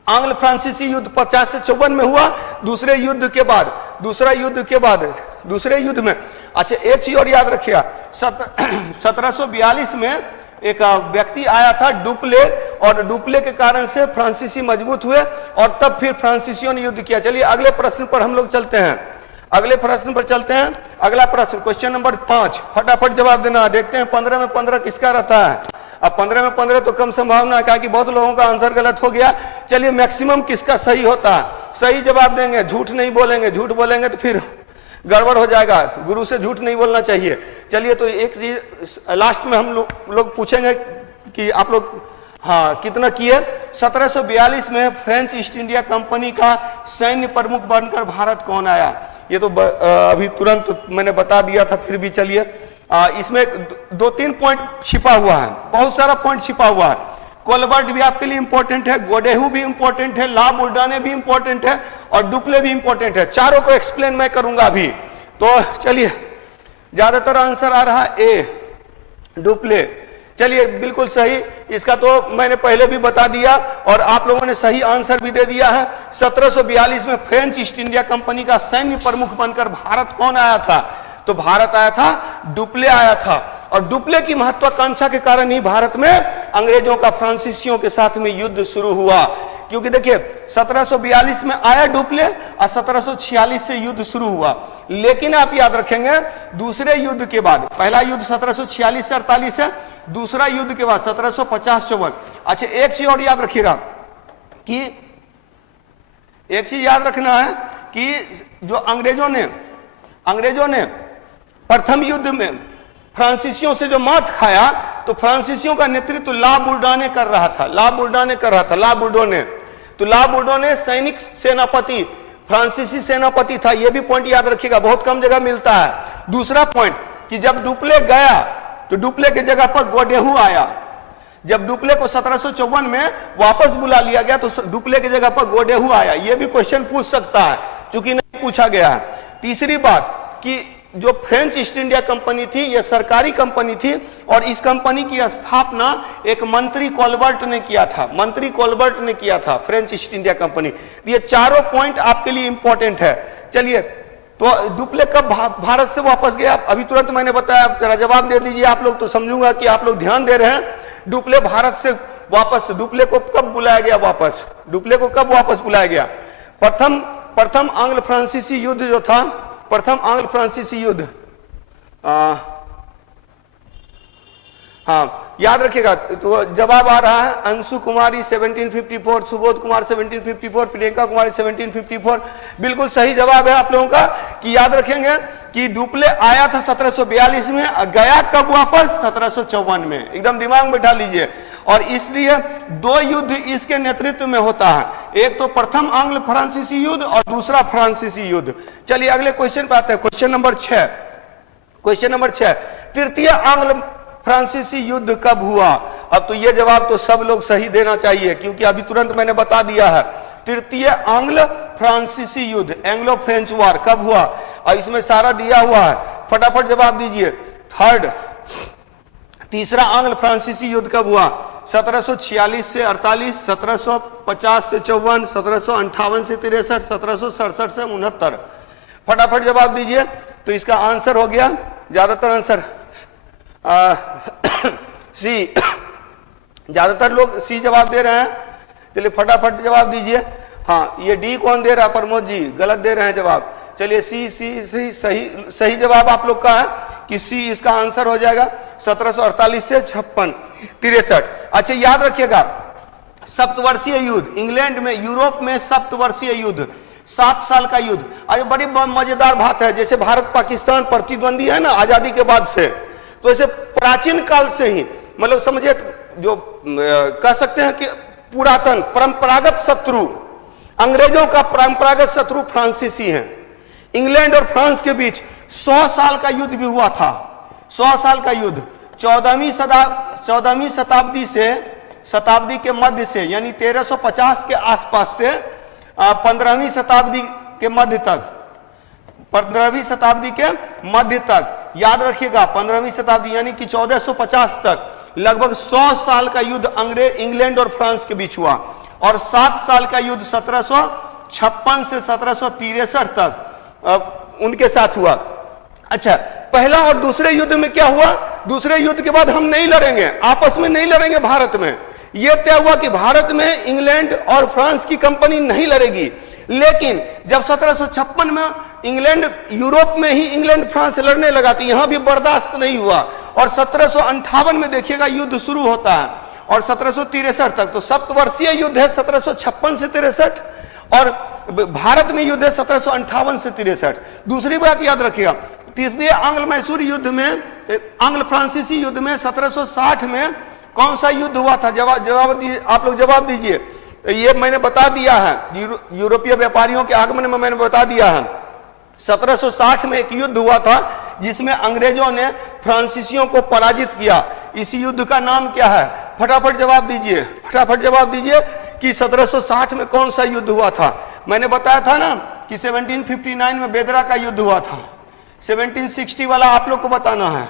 आंग्ल फ्रांसीसी युद्ध 50 से 54 में हुआ, दूसरे युद्ध के बाद दूसरे युद्ध में। अच्छा एक चीज और याद रखिए, 1742 में एक व्यक्ति आया था डुप्ले, और डुप्ले के कारण से फ्रांसीसी मजबूत हुए और तब फिर फ्रांसीसियों ने युद्ध किया। चलिए अगले प्रश्न पर हम लोग चलते हैं, अगले प्रश्न पर चलते हैं। अगला प्रश्न क्वेश्चन नंबर 5, फटाफट जवाब देना। देखते हैं 15 में 15 किसका रहता है। अब 15 में 15 तो कम संभावना है, कि बहुत लोगों का आंसर गलत हो गया। चलिए मैक्सिमम किसका सही होता है, सही जवाब देंगे, झूठ नहीं बोलेंगे, झूठ बोलेंगे तो फिर गड़बड़ हो जाएगा, गुरु से झूठ नहीं बोलना चाहिए। चलिए तो एक चीज लास्ट में हम लोग पूछेंगे कि आप लोग हाँ कितना किए। 1742 में फ्रेंच ईस्ट इंडिया कंपनी का सैन्य प्रमुख बनकर भारत कौन आया, ये तो अभी तुरंत मैंने बता दिया था, फिर भी चलिए इसमें 2-3 पॉइंट छिपा हुआ है, बहुत सारा पॉइंट छिपा हुआ है। कोलबर्ट भी आपके लिए इंपॉर्टेंट है, गोडेहू भी इंपॉर्टेंट है, ला बुल्डाने भी इंपॉर्टेंट है और डुप्ले भी इंपॉर्टेंट है। चारों को एक्सप्लेन मैं करूंगा अभी। तो चलिए ज्यादातर आंसर आ रहा है ए, डुप्ले। चलिए बिल्कुल सही, इसका तो मैंने पहले भी बता दिया और आप लोगों ने सही आंसर भी दे दिया है। 1742 में फ्रेंच ईस्ट इंडिया कंपनी का सैन्य प्रमुख बनकर भारत कौन आया था, तो भारत आया था डुप्ले आया था। और डुप्ले की महत्वाकांक्षा के कारण ही भारत में अंग्रेजों का फ्रांसीसियों के साथ में युद्ध शुरू हुआ। क्योंकि देखिए 1742 में आया डुप्ले और 1746 से युद्ध शुरू हुआ। लेकिन आप याद रखेंगे दूसरे युद्ध के बाद, पहला युद्ध 1746 से 48 है, दूसरा युद्ध के बाद 1750-54। अच्छा एक चीज और याद रखिएगा कि एक चीज याद रखना है कि जो अंग्रेजों ने प्रथम युद्ध में फ्रांसीसियों से जो मात खाया, तो फ्रांसीसियों का नेतृत्व ला बुर्डो कर रहा था। ला बुर्डो ने सैनिक सेनापति, फ्रांसीसी सेनापति था। यह भी पॉइंट याद रखिएगा, बहुत कम जगह मिलता है। दूसरा पॉइंट कि जब डुप्ले गया तो डुप्ले की जगह पर गोडेहू आया। जब डुप्ले को 1754 में वापस बुला लिया गया तो डुप्ले की जगह पर गोडेहू आया। यह भी क्वेश्चन पूछ सकता है, क्योंकि नहीं पूछा गया है। तीसरी बात कि जो फ्रेंच ईस्ट इंडिया कंपनी थी यह सरकारी कंपनी थी और इस कंपनी की स्थापना एक मंत्री कोलबर्ट ने किया था, फ्रेंच ईस्ट इंडिया कंपनी। ये चारों पॉइंट आपके लिए इंपॉर्टेंट है। चलिए तो डुप्ले कब भारत से वापस गया, अभी तुरंत मैंने बताया, जरा जवाब दे दीजिए आप लोग तो समझूंगा कि आप लोग ध्यान दे रहे हैं। डुप्ले भारत से वापस, डुप्ले को कब बुलाया गया वापस, डुप्ले को कब वापस बुलाया गया? प्रथम आंग्ल फ्रांसीसी युद्ध जो था, प्रथम आंग्ल फ्रांसीसी युद्ध, हाँ याद रखिएगा। तो जवाब आ रहा है अंशु कुमारी 1754, सुबोध कुमार 1754, प्रियंका कुमारी 1754। बिल्कुल सही जवाब है आप लोगों का कि याद रखेंगे कि डुप्ले आया था 1742 में, गया कब वापस? 1754 में। एकदम दिमाग में बैठा लीजिए। और इसलिए 2 युद्ध इसके नेतृत्व में होता है, एक तो प्रथम आंग्ल फ्रांसीसी युद्ध और दूसरा फ्रांसीसी युद्ध। चलिए अगले क्वेश्चन पे आते हैं, क्वेश्चन नंबर 6। तृतीय आंग्ल फ्रांसीसी युद्ध कब हुआ? अब तो ये जवाब तो सब लोग सही देना चाहिए, क्योंकि अभी तुरंत मैंने बता दिया है। तृतीय आंग्ल फ्रांसीसी युद्ध, एंग्लो फ्रेंच वार कब हुआ? और इसमें सारा दिया हुआ है, फटाफट जवाब दीजिए। तीसरा आंग्ल फ्रांसीसी युद्ध कब हुआ? 1746 से 48, 1750 से 54, 1758 से 63, 1767 से 69। फटाफट जवाब दीजिए। तो इसका आंसर हो गया, ज्यादातर आंसर सी, ज्यादातर लोग सी जवाब दे रहे हैं। चलिए फटाफट जवाब दीजिए। हाँ, ये डी कौन दे रहा है? प्रमोद जी गलत दे रहे हैं जवाब। चलिए सी सही जवाब आप लोग का है कि सी इसका आंसर हो जाएगा 1748 से 53-63। अच्छा याद रखिएगा, सप्तवर्षीय युद्ध इंग्लैंड में, यूरोप में सप्तवर्षीय युद्ध, 7 साल का युद्ध। अरे बड़ी मजेदार बात है, जैसे भारत पाकिस्तान प्रतिद्वंदी है ना आजादी के बाद से, तो ऐसे प्राचीन काल से ही मतलब समझिए जो कह सकते हैं कि पुरातन परंपरागत शत्रु, अंग्रेजों का परंपरागत शत्रु फ्रांसीसी हैं। इंग्लैंड और फ्रांस के बीच 100 साल का युद्ध भी हुआ था। 100 साल का युद्ध 14वीं शताब्दी के मध्य से, यानी 1350 के आसपास से 15वीं शताब्दी के मध्य तक, 15वीं शताब्दी के मध्य तक याद रखिएगा, 15वीं शताब्दी यानी कि 1450 तक लगभग 100 साल का युद्ध इंग्लैंड और फ्रांस के बीच हुआ। और 7 साल का युद्ध 1756 से 1763 तक उनके साथ हुआ। अच्छा, पहला और दूसरे युद्ध में क्या हुआ? दूसरे युद्ध के बाद हम नहीं लड़ेंगे, आपस में नहीं लड़ेंगे भारत में। यह तय हुआ कि भारत में इंग्लैंड और फ्रांस की कंपनी नहीं लड़ेगी। लेकिन जब 1756 में इंग्लैंड, यूरोप में ही इंग्लैंड फ्रांस लड़ने लगा तो यहां भी बर्दाश्त नहीं हुआ। और 1758 में देखिएगा युद्ध शुरू होता है और 1763 तक, तो सप्तवर्षीय युद्ध है 1756 से 63 और भारत में युद्ध है 1758 से 63। दूसरी बात याद रखिएगा, तीसरे आंग्ल मैसूर युद्ध में, आंग्ल फ्रांसीसी युद्ध में 1760 में कौन सा युद्ध हुआ था? आप लोग जवाब दीजिए। ये मैंने बता दिया है, यूरोपीय व्यापारियों के आगमन में मैंने बता दिया है। 1760 में एक युद्ध हुआ था जिसमें अंग्रेजों ने फ्रांसीसियों को पराजित किया। इस युद्ध का नाम क्या है? फटाफट जवाब दीजिए, फटाफट जवाब दीजिए कि 1760 में कौन सा युद्ध हुआ था? मैंने बताया था ना कि 1759 में बेदरा का युद्ध हुआ था, 1760 वाला आप लोग को बताना है,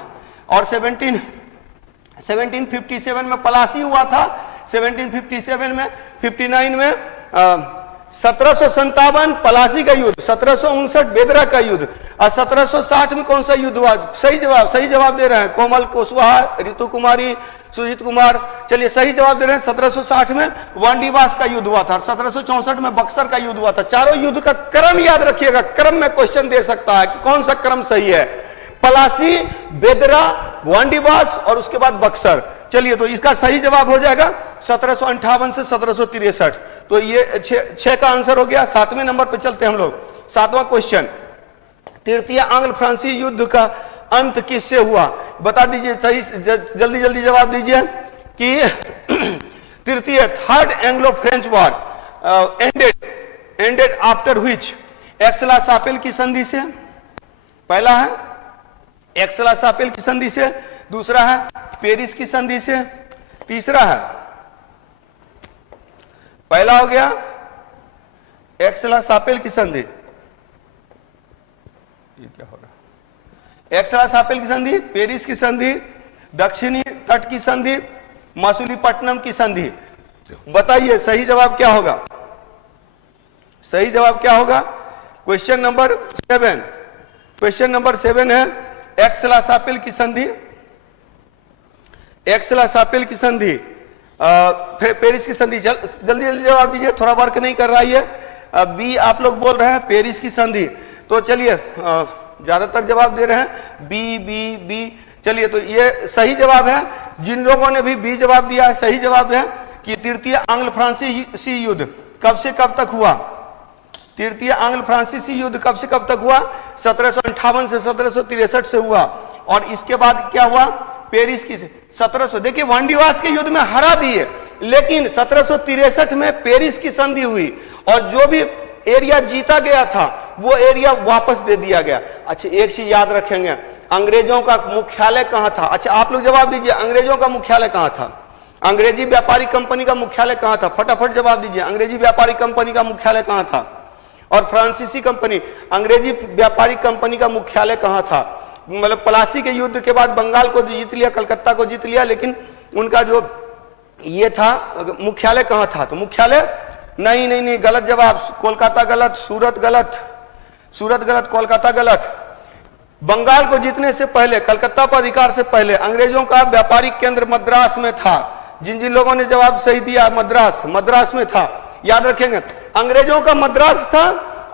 और 1757 में पलासी हुआ था, 1757 में, 59 में 1757 पलासी का युद्ध, 1759 बेदरा का युद्ध, और 1760 में कौन सा युद्ध हुआ? सही जवाब दे रहे हैं कोमल कुशवाहा, रितु कुमारी, सुजीत कुमार। चलिए सही जवाब दे रहे हैं, 1760 में वांडीवास का युद्ध हुआ था, 1764 में बक्सर का युद्ध हुआ था। चारों युद्ध का क्रम याद रखिएगा, क्रम में क्वेश्चन दे सकता है कि कौन सा क्रम सही है, पलासी, बेदरा, वांडीवास और उसके बाद बक्सर। चलिए तो इसका सही जवाब हो जाएगा 1758 से 1763। तो ये 6 का आंसर हो गया। 7वें नंबर पे चलते हैं हम लोग। 7वां क्वेश्चन, तृतीय आंग्ल फ्रांसी युद्ध का अंत किससे हुआ? बता दीजिए, सही जल्दी जल्दी जवाब दीजिए कि तृतीय, third Anglo French war ended after which? Aix la Chapelle की संधि से, पहला है एक्स-ला-शापेल की संधि से, दूसरा है पेरिस की संधि से, तीसरा है, पहला हो गया एक्स-ला-शापेल की संधि, ये क्या हो रहा है? एक्स-ला-शापेल की संधि, पेरिस की संधि, दक्षिणी तट की संधि, मसूलीपट्टनम की संधि। बताइए सही जवाब क्या होगा? सही जवाब क्या होगा? क्वेश्चन नंबर 7, क्वेश्चन नंबर 7 है एक्स-ला-शापेल की संधि, एक्स-ला-शापेल की संधि, पेरिस की संधि। जल्दी जल्दी जवाब दीजिए, थोड़ा वर्क नहीं कर रहा है। बी आप लोग बोल रहे हैं पेरिस की संधि, तो चलिए ज्यादातर जवाब दे रहे हैं बी बी बी। चलिए तो ये सही जवाब है। जिन लोगों ने भी बी जवाब दिया है, सही जवाब है कि तृतीय आंग्ल फ्रांसीसी युद्ध कब से कब तक हुआ? तृतीय आंग्ल फ्रांसीसी युद्ध कब से कब तक हुआ? 1758 से 1763 से हुआ। और इसके बाद क्या हुआ? पेरिस की 1700, देखिए वांडीवास के युद्ध में हरा दिए, लेकिन 1763 में पेरिस की संधि हुई और जो भी एरिया जीता गया था वो एरिया वापस दे दिया गया। अच्छा एक चीज याद रखेंगे, अंग्रेजों का मुख्यालय कहां था? अच्छा आप लोग जवाब दीजिए, अंग्रेजों का मुख्यालय कहां था? अंग्रेजी व्यापारी कंपनी का मुख्यालय कहां था? फटाफट जवाब दीजिए, अंग्रेजी व्यापारी कंपनी का मुख्यालय कहां था? और फ्रांसीसी कंपनी, अंग्रेजी व्यापारी कंपनी का मुख्यालय कहां था? मतलब पलासी के युद्ध के बाद बंगाल को जीत लिया, कलकत्ता को जीत लिया, लेकिन उनका जो ये था मुख्यालय कहां था? तो मुख्यालय नहीं नहीं नहीं, गलत जवाब, कोलकाता गलत, सूरत गलत, सूरत गलत, कोलकाता गलत। बंगाल को जीतने से पहले, कलकत्ता पर अधिकार से पहले अंग्रेजों का व्यापारिक केंद्र मद्रास में था। जिन जिन लोगों ने जवाब सही दिया, मद्रास, मद्रास में था, याद रखेंगे। अंग्रेजों का मद्रास था,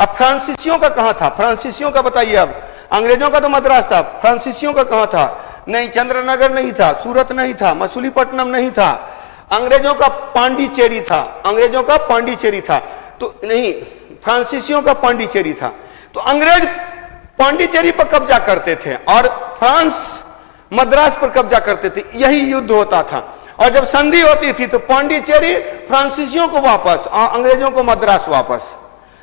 अब फ्रांसीसियों का कहां था? फ्रांसीसियों का बताइए। अब अंग्रेजों का तो मद्रास था, फ्रांसीसियों का कहां था? नहीं, चंद्रनगर नहीं था, सूरत नहीं था, मसूलीपट्टनम नहीं था, अंग्रेजों का पांडिचेरी था, अंग्रेजों का पांडिचेरी था। तो नहीं, फ्रांसीसियों का पांडिचेरी था। तो अंग्रेज पांडिचेरी पर कब्जा करते थे और फ्रांस मद्रास पर कब्जा करते थे, यही युद्ध होता था। और जब संधि होती थी तो पांडिचेरी फ्रांसीसियों को वापस, अंग्रेजों को मद्रास वापस,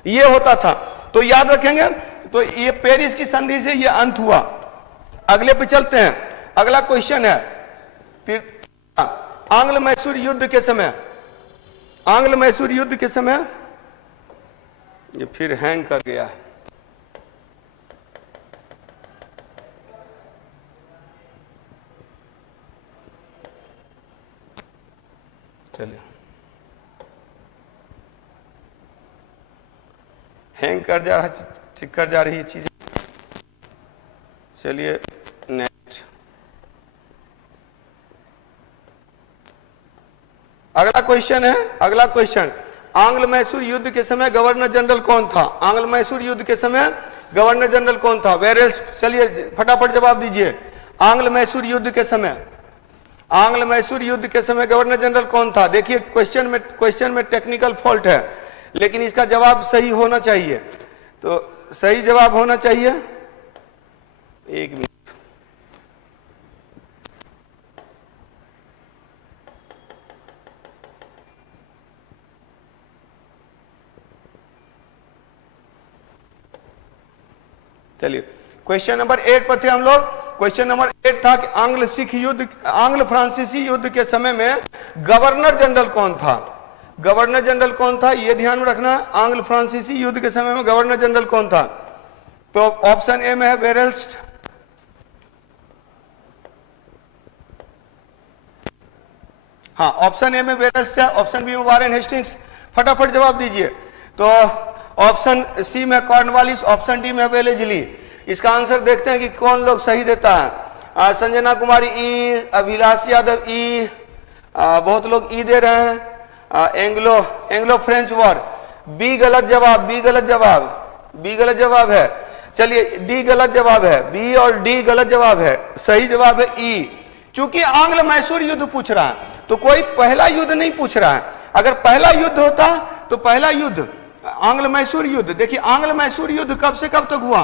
ये होता था। तो याद रखेंगे। तो ये पेरिस की संधि से ये अंत हुआ। अगले पे चलते हैं। अगला क्वेश्चन है आंग्ल मैसूर युद्ध के समय, आंग्ल मैसूर युद्ध के समय, ये फिर हैंग कर गया है। चलिए, हैंग कर जा रहा, ठीक कर जा रही है चीजें। चलिए नेक्स्ट, अगला क्वेश्चन है। अगला क्वेश्चन, आंग्ल मैसूर युद्ध के समय गवर्नर जनरल कौन था? आंग्ल मैसूर युद्ध के समय गवर्नर जनरल कौन था? वेरेल्स। चलिए फटाफट जवाब दीजिए। आंग्ल मैसूर युद्ध के समय, आंग्ल मैसूर युद्ध के समय गवर्नर जनरल कौन था? देखिए क्वेश्चन में टेक्निकल फॉल्ट है, लेकिन इसका जवाब सही होना चाहिए। तो सही जवाब होना चाहिए, एक मिनट, चलिए क्वेश्चन नंबर 8 पर थे हम लोग। क्वेश्चन नंबर 8 था कि आंग्ल सिख युद्ध, आंग्ल फ्रांसीसी युद्ध के समय में गवर्नर जनरल कौन था? गवर्नर जनरल कौन था, यह ध्यान में रखना। आंग्ल फ्रांसीसी युद्ध के समय में गवर्नर जनरल कौन था? तो ऑप्शन ए में है वेरेल्स्ट, हाँ ऑप्शन ए में वेरेल्स्ट है, ऑप्शन बी में वारेन हेस्टिंग्स। फटाफट जवाब दीजिए। तो ऑप्शन सी में कॉर्नवालिस, ऑप्शन डी में वेलेजली। इसका आंसर देखते हैं कि कौन लोग सही देता है। संजना कुमारी ई, अभिलाष यादव ई, बहुत लोग ई दे रहे हैं। एंग्लो फ्रेंच वॉर, बी गलत जवाब, बी गलत जवाब, बी गलत जवाब है। चलिए डी गलत जवाब है, बी और डी गलत जवाब है, सही जवाब है ई। चूंकि आंग्ल मैसूर युद्ध पूछ रहा है तो कोई पहला युद्ध नहीं पूछ रहा है। अगर पहला युद्ध होता तो पहला युद्ध आंग्ल मैसूर युद्ध, देखिए आंग्ल मैसूर युद्ध कब से कब तक हुआ?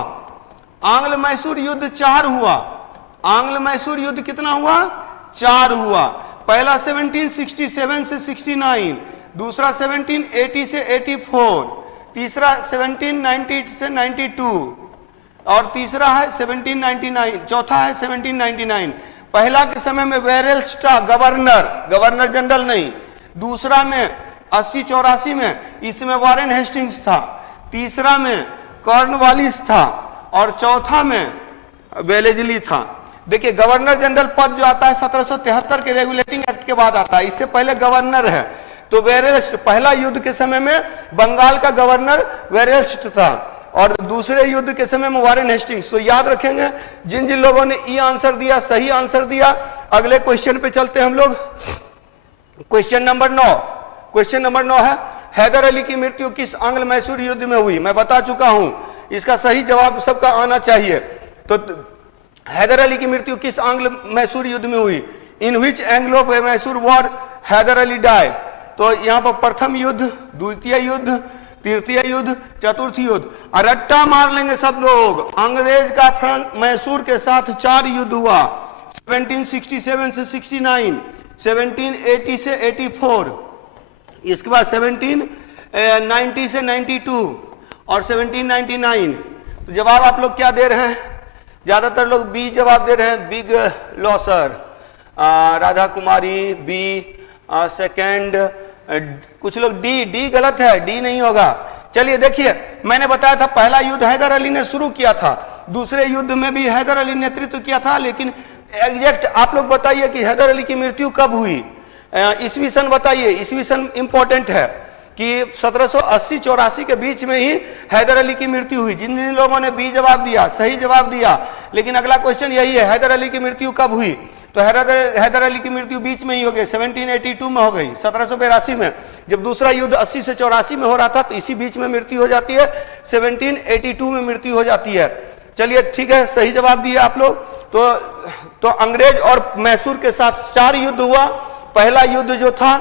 आंग्ल मैसूर युद्ध 4 हुआ। आंग्ल मैसूर युद्ध कितना हुआ? 4 हुआ। पहला 1767 से 69, दूसरा 1780 से 84, तीसरा 1790 से 92 और तीसरा है 1799, चौथा है 1799। पहला के समय में वेरेल्स था गवर्नर, गवर्नर जनरल नहीं। दूसरा में 80-84 में इसमें वारेन हेस्टिंग्स था। तीसरा में कॉर्नवालिस था और चौथा में वेलेजली था। देखिए गवर्नर जनरल पद जो आता है 1773 के रेगुलेटिंग एक्ट के बाद आता है, इससे पहले गवर्नर है। तो वेरेल्स्ट, पहला युद्ध के समय में बंगाल का गवर्नर वेरेल्स्ट था और दूसरे युद्ध के समय में वारेन हेस्टिंग्स। तो याद रखेंगे जिन जिन लोगों ने ई आंसर दिया, सही आंसर दिया। अगले क्वेश्चन पे चलते हैं हम लोग। क्वेश्चन नंबर 9, क्वेश्चन नंबर 9 है हैदर अली की मृत्यु किस आंग्ल मैसूर युद्ध में हुई? मैं बता चुका हूं, इसका सही जवाब सबका आना चाहिए। तो हैदर अली की मृत्यु किस आंग्ल मैसूर युद्ध में हुई? In which Anglo Mysore war Hyder Ali die? तो यहाँ पर प्रथम युद्ध, द्वितीय युद्ध, तृतीय युद्ध, चतुर्थ युद्ध। रट्टा मार लेंगे सब लोग। अंग्रेज का मैसूर के साथ 4 युद्ध हुआ, 1767 से 69, 1780 से 84, इसके बाद 1790 से 92 और 1799। तो जवाब आप लोग क्या दे रहे हैं? ज्यादातर लोग बी जवाब दे रहे हैं, big loser. Radha Kumari B, second, कुछ लोग डी गलत है, डी नहीं होगा। चलिए देखिए, मैंने बताया था पहला युद्ध हैदर अली ने शुरू किया था, दूसरे युद्ध में भी हैदर अली ने नेतृत्व किया था। लेकिन एग्जैक्ट आप लोग बताइए कि हैदर अली की मृत्यु कब हुई? ईस्वी सन बताइए, ईस्वी सन इंपॉर्टेंट है कि 1780-84 के बीच में ही हैदर अली की मृत्यु हुई। जिन जिन लोगों ने बी जवाब दिया, सही जवाब दिया। लेकिन अगला क्वेश्चन यही है, हैदर अली की मृत्यु कब हुई? तो हैदर अली की मृत्यु बीच में ही हो गई, 1782 में हो गई, 1782 में। जब दूसरा युद्ध 80 से 84 में हो रहा था तो इसी बीच में मृत्यु हो जाती है, 1782 में मृत्यु हो जाती है। चलिए ठीक है, सही जवाब दिए आप लोग। तो अंग्रेज और मैसूर के साथ 4 युद्ध हुआ। पहला युद्ध जो था,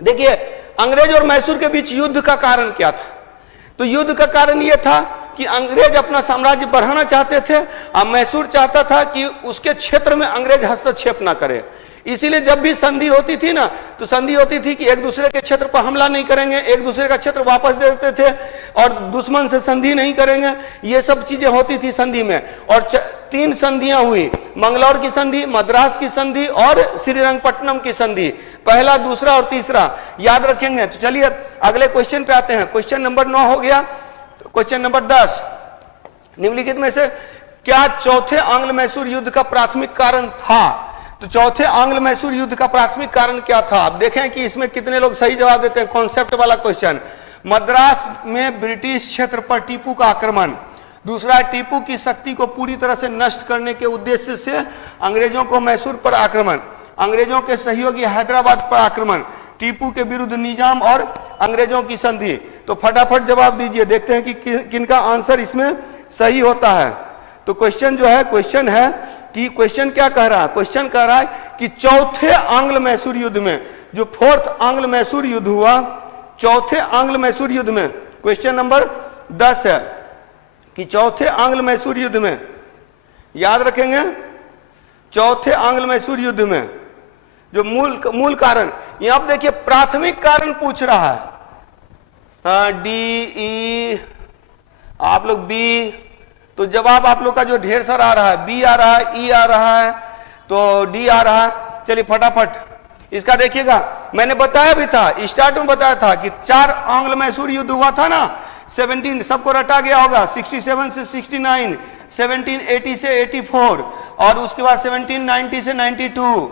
देखिए अंग्रेज और मैसूर के बीच युद्ध का कारण क्या था? तो युद्ध का कारण यह था कि अंग्रेज अपना साम्राज्य बढ़ाना चाहते थे और मैसूर चाहता था कि उसके क्षेत्र में अंग्रेज हस्तक्षेप ना करे। इसीलिए जब भी संधि होती थी ना, तो संधि होती थी कि एक दूसरे के क्षेत्र पर हमला नहीं करेंगे, एक दूसरे का क्षेत्र वापस दे देते थे और दुश्मन से संधि नहीं करेंगे। ये सब चीजें होती थी संधि में। और 3 संधियां हुई, मंगलौर की संधि, मद्रास की संधि और श्रीरंगपट्टनम की संधि। पहला, दूसरा और तीसरा याद रखेंगे। तो चलिए अगले क्वेश्चन पे आते हैं। क्वेश्चन नंबर 9 हो गया। क्वेश्चन नंबर 10, निम्नलिखित में से क्या चौथे आंग्ल मैसूर युद्ध का प्राथमिक कारण था? तो चौथे आंग्ल मैसूर युद्ध का प्राथमिक कारण क्या था? आप देखें कि इसमें कितने लोग सही जवाब देते हैं। कॉन्सेप्ट वाला क्वेश्चन, मद्रास में ब्रिटिश क्षेत्र पर टीपू का आक्रमण। दूसरा, टीपू की शक्ति को पूरी तरह से नष्ट करने के उद्देश्य से अंग्रेजों को मैसूर पर आक्रमण। अंग्रेजों के सहयोगी हैदराबाद पर आक्रमण। टीपू के विरुद्ध निजाम और अंग्रेजों की संधि। तो फटाफट जवाब दीजिए, देखते हैं कि किनका आंसर इसमें सही होता है। तो क्वेश्चन जो है, क्वेश्चन है कि क्वेश्चन क्या कह रहा है? क्वेश्चन कह रहा है कि चौथे आंग्ल मैसूर युद्ध में, जो 4th आंग्ल मैसूर युद्ध हुआ, चौथे आंग्ल मैसूर युद्ध में, क्वेश्चन नंबर 10 है कि चौथे आंग्ल मैसूर युद्ध में, याद रखेंगे, चौथे आंग्ल मैसूर युद्ध में जो मूल कारण, यहां पर देखिए प्राथमिक कारण पूछ रहा है। डी, ई, आप लोग बी, तो जवाब आप लोग का जो ढेर सारा आ रहा है, बी आ रहा है, ई आ रहा है, तो डी आ रहा है। चलिए फटाफट इसका देखिएगा। मैंने बताया भी था, स्टार्ट में बताया था कि 4 आंग्ल मैसूर युद्ध हुआ था ना। 17 सबको रटा गया होगा, 67 से 69, 1780 से 84 और उसके बाद 1790 से 92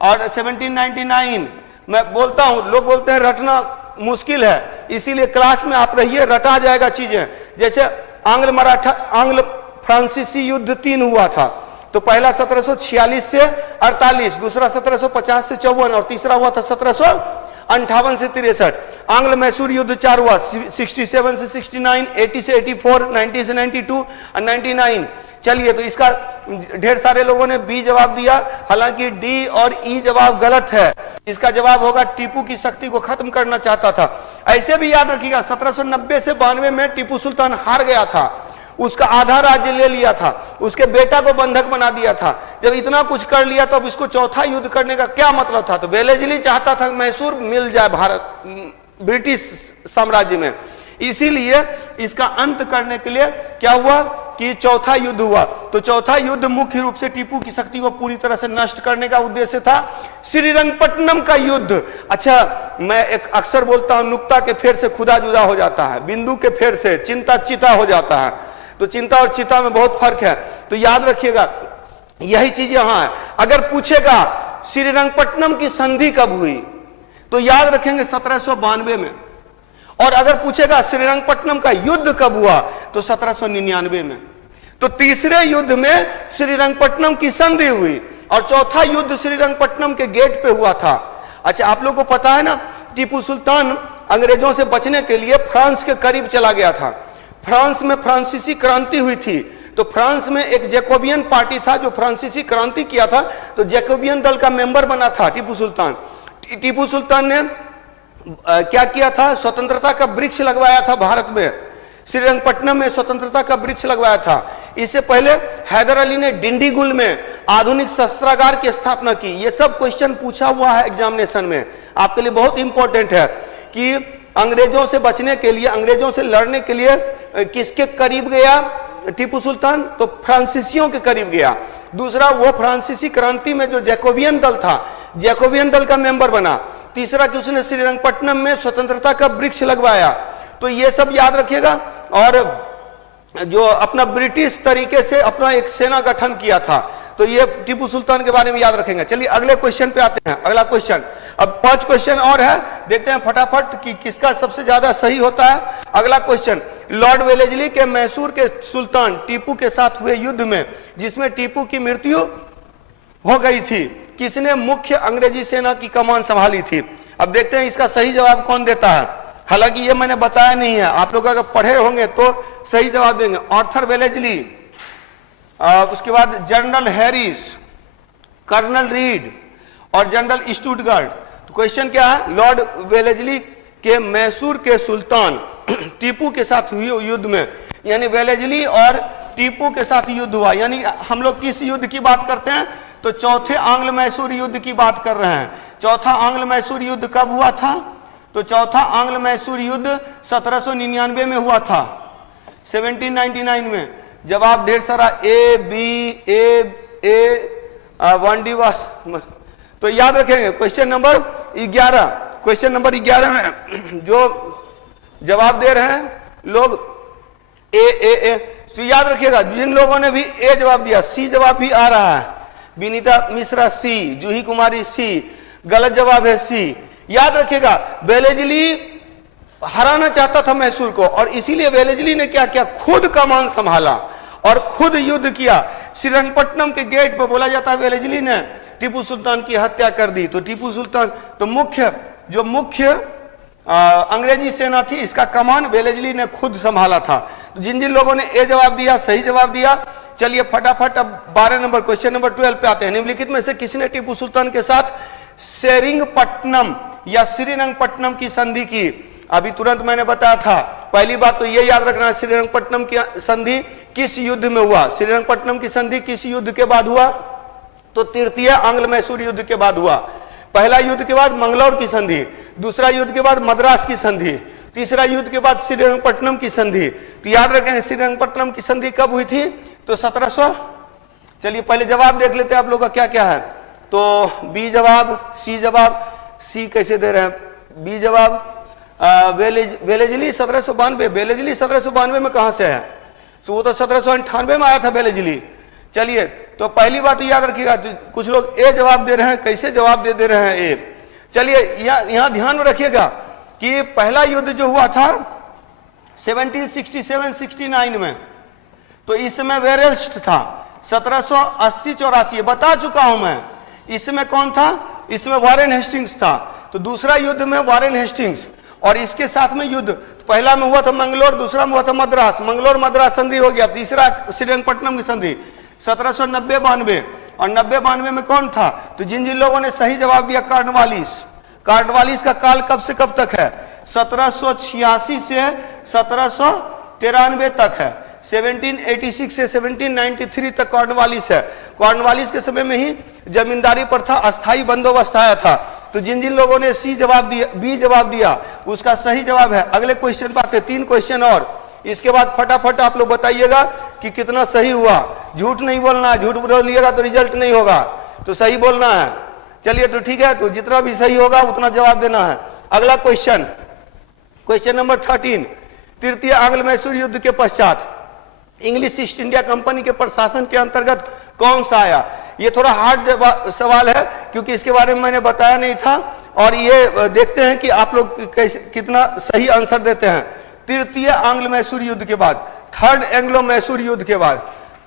और 1799। मैं बोलता हूं, लोग बोलते हैं रटना मुश्किल है, इसीलिए क्लास में आप रहिए, रटा जाएगा चीजें। जैसे आंग्ल मराठा, आंग्ल फ्रांसीसी युद्ध 3 हुआ था। तो पहला 1746 से 48, दूसरा 1750 से 54 और तीसरा हुआ था 1758 से 63। आंग्ल मैसूर युद्ध 4 हुआ, 67 से 69, 80 से 84, 90 से 92 और 99। चलिए, तो इसका ढेर सारे लोगों ने बी जवाब दिया, हालांकि डी और ई जवाब गलत है। इसका जवाब होगा टीपू की शक्ति को खत्म करना चाहता था। ऐसे भी याद रखिएगा, 1790 से 92 में टीपू सुल्तान हार गया था, उसका आधा राज्य ले लिया था, उसके बेटा को बंधक बना दिया था। जब इतना कुछ कर लिया तो अब इसको चौथा युद्ध करने का क्या मतलब था? तो वेलेस्ली चाहता था मैसूर मिल जाए भारत ब्रिटिश साम्राज्य में। इसीलिए इसका अंत करने के लिए क्या हुआ कि चौथा युद्ध हुआ। तो चौथा युद्ध मुख्य रूप से टीपू की शक्ति को पूरी तरह से नष्ट करने का उद्देश्य था। श्रीरंगपट्टनम का युद्ध, अच्छा मैं एक अक्सर बोलता हूं, नुक्ता के फेर से खुदा जुदा हो जाता है, बिंदु के फेर से चिंता चिता हो जाता है। तो चिंता और चिता में बहुत फर्क है, तो याद रखिएगा यही चीज यहां है। अगर पूछेगा श्रीरंगपट्टनम की संधि कब हुई, तो याद रखेंगे 1792 में। और अगर पूछेगा श्रीरंगपट्टनम का युद्ध कब हुआ, तो 1799 में। तो तीसरे युद्ध में श्रीरंगपट्टनम की संधि हुई और चौथा युद्ध श्रीरंगपट्टनम के गेट पे हुआ था। अच्छा, आप लोगों को पता है ना, टीपू सुल्तान अंग्रेजों से बचने के लिए फ्रांस के करीब चला गया था। फ्रांस में फ्रांसीसी क्रांति हुई थी, तो फ्रांस में एक जैकोबियन पार्टी था जो फ्रांसीसी क्रांति किया था, तो जैकोबियन दल का मेंबर बना था टीपू सुल्तान। टीपू सुल्तान ने क्या किया था? स्वतंत्रता का वृक्ष लगवाया था भारत में, श्रीरंगपट्टनम में स्वतंत्रता का वृक्ष लगवाया था। इससे पहले हैदर अली ने डिंडीगुल में आधुनिक शस्त्रागार की स्थापना की। ये सब क्वेश्चन पूछा हुआ है एग्जामिनेशन में, आपके लिए बहुत इंपॉर्टेंट है कि अंग्रेजों से बचने के लिए, अंग्रेजों से लड़ने के लिए किसके करीब गया टीपू सुल्तान? तो फ्रांसीसियों के करीब गया। दूसरा, वो फ्रांसीसी क्रांति में जो जैकोबियन दल था, जैकोबियन दल का मेंबर बना। तीसरा कि उसने श्रीरंगपट्टनम में स्वतंत्रता का वृक्ष लगवाया। तो ये सब याद रखिएगा। और जो अपना ब्रिटिश तरीके से अपना एक सेना गठन किया था, तो ये टीपू सुल्तान के बारे में याद रखेंगे। चलिए अगले क्वेश्चन पे आते हैं। अगला क्वेश्चन, अब 5 क्वेश्चन और है, देखते हैं फटाफट कि किसका सबसे ज्यादा सही होता है। अगला क्वेश्चन, लॉर्ड वेलेस्ली के मैसूर के सुल्तान टीपू के साथ हुए युद्ध में, जिसमें टीपू की मृत्यु हो गई थी? किसने मुख्य अंग्रेजी सेना की कमान संभाली थी? अब देखते हैं इसका सही जवाब कौन देता है। हालांकि ये मैंने बताया नहीं है, आप लोग अगर पढ़े होंगे तो सही जवाब देंगे। आर्थर वेलेस्ली, उसके बाद जनरल हैरिस, कर्नल रीड और जनरल स्टुटगार्ड। तो क्वेश्चन क्या है? लॉर्ड वेलेस्ली के मैसूर के सुल्तान टीपू के साथ हुए युद्ध में, यानी वेलेस्ली और टीपू के साथ युद्ध हुआ, यानी हम लोग किस युद्ध की बात करते हैं? तो चौथे आंग्ल मैसूर युद्ध की बात कर रहे हैं। चौथा आंग्ल मैसूर युद्ध कब हुआ था? तो चौथा आंग्ल मैसूर युद्ध 1799 में हुआ था, 1799 में। जवाब ढेर सारा ए बी ए 1D वास। तो याद रखेंगे क्वेश्चन नंबर 11, क्वेश्चन नंबर 11 में जो जवाब दे रहे हैं लोग ए। तो याद रखिएगा, जिन लोगों ने भी ए जवाब दिया, सी जवाब भी आ रहा है। विनीता मिश्रा सी, जूही कुमारी सी, गलत जवाब है सी। याद रखिएगा, वेलेस्ली हराना चाहता था मैसूर को, और इसीलिए वेलेस्ली ने क्या किया? खुद कमान संभाला और खुद युद्ध किया। श्रीरंगपट्टनम के गेट पर बोला जाता है वेलेस्ली ने टीपू सुल्तान की हत्या कर दी। तो टीपू सुल्तान तो मुख्य अंग्रेजी सेना थी, इसका कमान वेलेस्ली ने खुद संभाला था। तो जिन जिन लोगों ने ए जवाब दिया, सही जवाब दिया। चलिए फटाफट अब 12 नंबर क्वेश्चन नंबर 12 पे आते हैं। निम्नलिखित में से किसने टीपू सुल्तान के साथ सेरिंगपट्टनम या श्रीरंगपट्टनम की संधि की? अभी तुरंत मैंने बताया था। पहली बात तो ये याद रखना, श्रीरंगपट्टनम की संधि किस युद्ध में हुआ? श्रीरंगपट्टनम की संधि किस युद्ध के बाद हुआ? तो तृतीय आंग्ल मैसूर युद्ध के बाद हुआ। पहला युद्ध के बाद मंगलौर की संधि, दूसरा युद्ध के बाद मद्रास की संधि, तीसरा युद्ध के बाद श्रीरंगपट्टनम की संधि। तो याद रखें श्रीरंगपट्टनम की संधि कब हुई थी? तो 1700। चलिए पहले जवाब देख लेते हैं आप लोग का क्या क्या है। तो बी जवाब, सी जवाब, सी कैसे दे रहे हैं? बी जवाब वेलेस्ली 1792। वेलेस्ली 1792 में कहां से है? तो वो तो 1798 में आया था वेलेस्ली। चलिए तो पहली बात तो याद रखिएगा, कुछ लोग ए जवाब दे रहे हैं, कैसे जवाब दे रहे हैं ए? चलिए यहां ध्यान में रखिएगा कि पहला युद्ध जो हुआ था 1767-69 में, तो इसमें वेरेस्ट था 1780-84, बता चुका हूं मैं। इसमें कौन था? इसमें वॉरेन हेस्टिंग्स था। तो दूसरा युद्ध में वॉरेन हेस्टिंग्स, और इसके साथ में युद्ध पहला में हुआ था मंगलौर, दूसरा में हुआ था मद्रास। मंगलौर मद्रास संधि हो गया। तीसरा श्रीरंगपट्टनम की संधि 1790-92, और 90-92 में कौन था? तो जिन जिन लोगों ने सही जवाब दिया, कार्नवालिस का काल कब से कब तक है? 1786 से 1793 तक है। 1786 से 1793 तक कॉर्नवालिस है। कॉर्नवालिस के समय में ही जमींदारी पर था, अस्थाई बंदोबस्त आया था। तो जिन जिन लोगों ने सी जवाब दिया, बी जवाब दिया, उसका सही जवाब है। अगले क्वेश्चन पर आते, 3 क्वेश्चन और, इसके बाद फटाफट आप लोग बताइएगा कि कितना सही हुआ। झूठ नहीं बोलना है, झूठ बोलिएगा तो रिजल्ट नहीं होगा, तो सही बोलना है। चलिए तो ठीक है, तो जितना भी सही होगा उतना जवाब देना है। अगला क्वेश्चन, क्वेश्चन नंबर 13, तृतीय आंग्ल मैसूर युद्ध के पश्चात इंग्लिश ईस्ट इंडिया कंपनी के प्रशासन के अंतर्गत कौन सा आया? ये थोड़ा हार्ड सवाल है क्योंकि इसके बारे में मैंने बताया नहीं था, और ये देखते हैं कि आप लोग कैसे कितना सही आंसर देते हैं। तृतीय आंग्ल मैसूर युद्ध के बाद, थर्ड एंग्लो मैसूर युद्ध के बाद,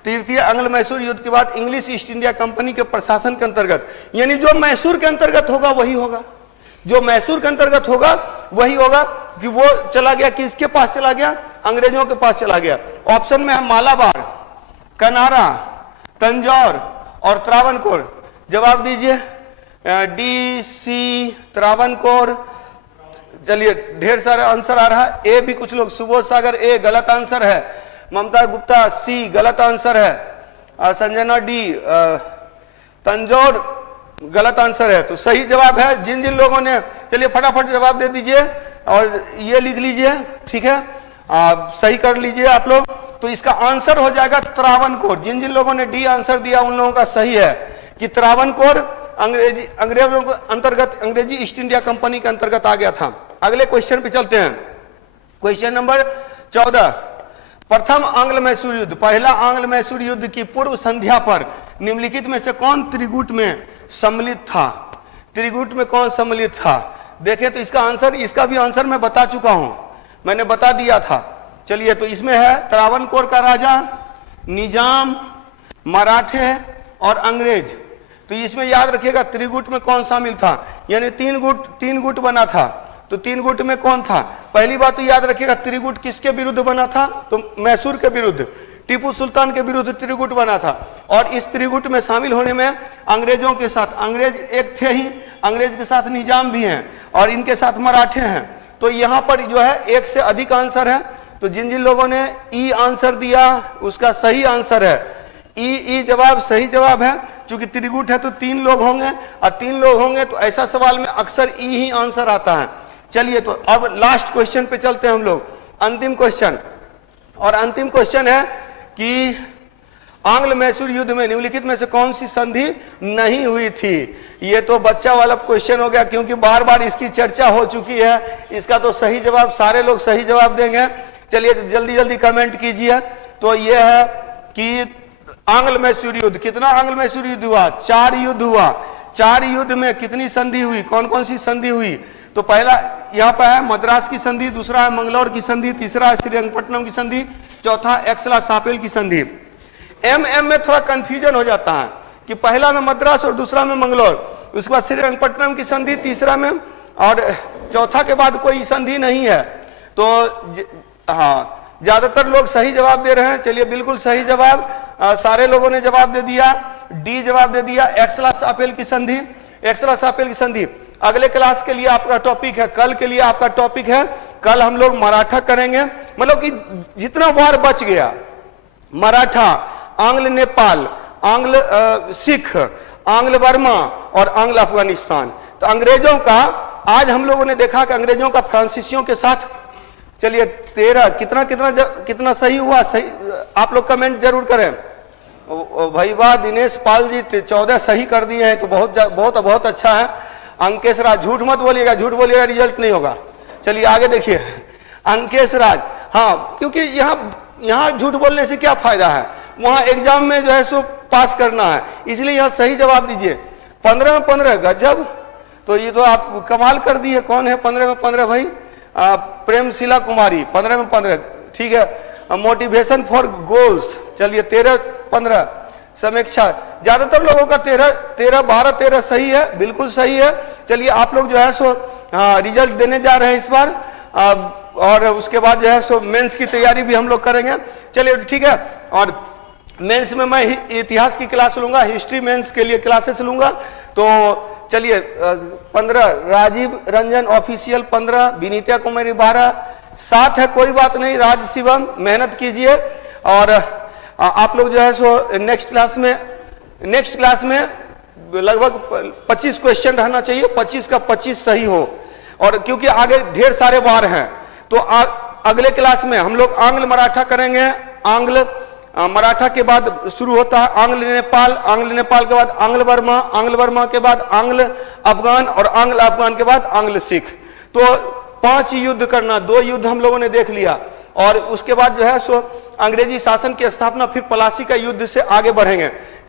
तृतीय आंग्ल मैसूर युद्ध के बाद इंग्लिश ईस्ट इंडिया कंपनी के प्रशासन के अंतर्गत, यानी जो मैसूर के अंतर्गत होगा वही होगा, जो मैसूर के अंतर्गत होगा वही होगा। कि वो चला गया, किसके पास चला गया? अंग्रेजों के पास चला गया। ऑप्शन में है मालाबार, कनारा, तंजौर और त्रावणकोर। जवाब दीजिए। डी, सी, त्रावणकोर। चलिए ढेर सारा आंसर आ रहा है। ए भी कुछ लोग, सुबोध सागर ए गलत आंसर है, ममता गुप्ता सी गलत आंसर है, संजना डी, तंजौर गलत आंसर है। तो सही जवाब है जिन जिन लोगों ने, चलिए फटाफट जवाब दे दीजिए और ये लिख लीजिए, ठीक है, सही कर लीजिए आप लोग। तो इसका आंसर हो जाएगा त्रावणकोर। जिन जिन लोगों ने डी आंसर दिया उन लोगों का सही है कि त्रावणकोर अंग्रेजों के अंतर्गत, अंग्रेजी ईस्ट इंडिया कंपनी के अंतर्गत आ गया था। अगले क्वेश्चन पे चलते हैं। क्वेश्चन नंबर 14, प्रथम आंग्ल मैसूर युद्ध, पहला आंग्ल मैसूर युद्ध की पूर्व संध्या पर निम्नलिखित में से कौन त्रिगुट में सम्मिलित था? त्रिगुट में कौन सम्मिलित था? देखें तो इसका आंसर, इसका भी आंसर मैं बता चुका हूं, मैंने बता दिया था। चलिए तो इसमें है त्रावणकोर का राजा, निजाम, मराठे और अंग्रेज। तो इसमें याद रखिएगा त्रिगुट में कौन शामिल था, यानी तीन गुट बना था। तो तीन गुट में कौन था? पहली बात तो याद रखिएगा त्रिगुट किसके विरुद्ध बना था? तो मैसूर के विरुद्ध, टीपू सुल्तान के विरुद्ध त्रिगुट बना था। और इस त्रिगुट में शामिल होने में अंग्रेजों के साथ, अंग्रेज एक थे ही, अंग्रेज के साथ निजाम भी हैं और इनके साथ मराठे हैं। तो यहाँ पर जो है एक से अधिक आंसर है। तो जिन जिन लोगों ने ई आंसर दिया उसका सही आंसर है ई जवाब सही जवाब है। क्योंकि त्रिगुट है तो 3 लोग होंगे और 3 लोग होंगे तो ऐसा सवाल में अक्सर ई ही आंसर आता है। चलिए तो अब लास्ट क्वेश्चन पे चलते हैं हम लोग, अंतिम क्वेश्चन। और अंतिम क्वेश्चन है कि आंग्ल मैसूर युद्ध में निम्नलिखित में से कौन सी संधि नहीं हुई थी? ये तो बच्चा वाला क्वेश्चन हो गया क्योंकि बार बार इसकी चर्चा हो चुकी है। इसका तो सही जवाब सारे लोग सही जवाब देंगे। चलिए तो जल्दी जल्दी कमेंट कीजिए। तो ये है कि आंग्ल मैसूर युद्ध, कितना आंग्ल मैसूर युद्ध हुआ? 4 युद्ध हुआ। 4 युद्ध में कितनी संधि हुई, कौन कौन सी संधि हुई? तो पहला यहाँ पर है मद्रास की संधि, दूसरा है मंगलौर की संधि, तीसरा है श्रीरंगपट्टनम की संधि, चौथा एक्सला सापेल की संधि। एम में थोड़ा कंफ्यूजन हो जाता है कि पहला में मद्रास और दूसरा में मंगलौर, उसके बाद श्रीरंगपट्टनम की संधि तीसरा में, और चौथा के बाद कोई संधि नहीं है। तो हाँ, ज्यादातर लोग सही जवाब दे रहे हैं। चलिए बिल्कुल सही जवाब, सारे लोगों ने जवाब दे दिया, डी जवाब दे दिया, एक्सला सापेल की संधि, एक्सला सापेल की संधि। अगले क्लास के लिए आपका टॉपिक है, कल के लिए आपका टॉपिक है, कल हम लोग मराठा करेंगे। मतलब कि जितना वार बच गया, मराठा, आंग्ल नेपाल, आंग्ल सिख, आंग्ल बर्मा और आंग्ल अफगानिस्तान। तो अंग्रेजों का आज हम लोगों ने देखा कि अंग्रेजों का फ्रांसीसियों के साथ। चलिए 13 कितना सही हुआ? सही आप लोग कमेंट जरूर करें। भाई वाह, दिनेश पाल जी 14 सही कर दिए हैं तो बहुत अच्छा है। अंकेश राज, झूठ मत बोलिएगा, झूठ बोलिएगा रिजल्ट नहीं होगा। चलिए आगे देखिए, अंकेश राज, हाँ, क्योंकि यहाँ झूठ बोलने से क्या फायदा है, वहां एग्जाम में जो है सो पास करना है, इसलिए यहाँ सही जवाब दीजिए। 15 में 15, गजब। तो ये तो आप कमाल कर दिए। कौन है 15 में 15 भाई? प्रेमशिला कुमारी 15 में 15, ठीक है। मोटिवेशन फॉर गोल्स, चलिए 13-15। समीक्षा, ज्यादातर लोगों का 12-13 सही है, बिल्कुल सही है। चलिए आप लोग जो है सो रिजल्ट देने जा रहे हैं इस बार, और उसके बाद जो है सो मेंस की तैयारी भी हम लोग करेंगे। चलिए ठीक है। और मेंस में मैं इतिहास की क्लास लूंगा, हिस्ट्री मेंस के लिए क्लासेस लूंगा। तो चलिए 15 राजीव रंजन ऑफिशियल, 15 विनीता कुमारी 12, 7 है कोई बात नहीं, राज शिवम, मेहनत कीजिए। और आप लोग जो है सो नेक्स्ट क्लास में लगभग 25 क्वेश्चन रहना चाहिए, 25 का 25 सही हो। और क्योंकि आगे ढेर सारे वार हैं तो अगले क्लास में हम लोग आंग्ल मराठा करेंगे। आंग्ल मराठा के बाद शुरू होता है आंग्ल नेपाल, आंग्ल नेपाल के बाद आंग्ल बर्मा, आंग्ल बर्मा के बाद आंग्ल अफगान और आंग्ल अफगान के बाद आंग्ल सिख। तो 5 युद्ध करना, 2 युद्ध हम लोगों ने देख लिया। और उसके बाद जो है सो अंग्रेजी शासन की स्थापना, फिर पलासी का युद्ध से आगे बढ़ेंगे।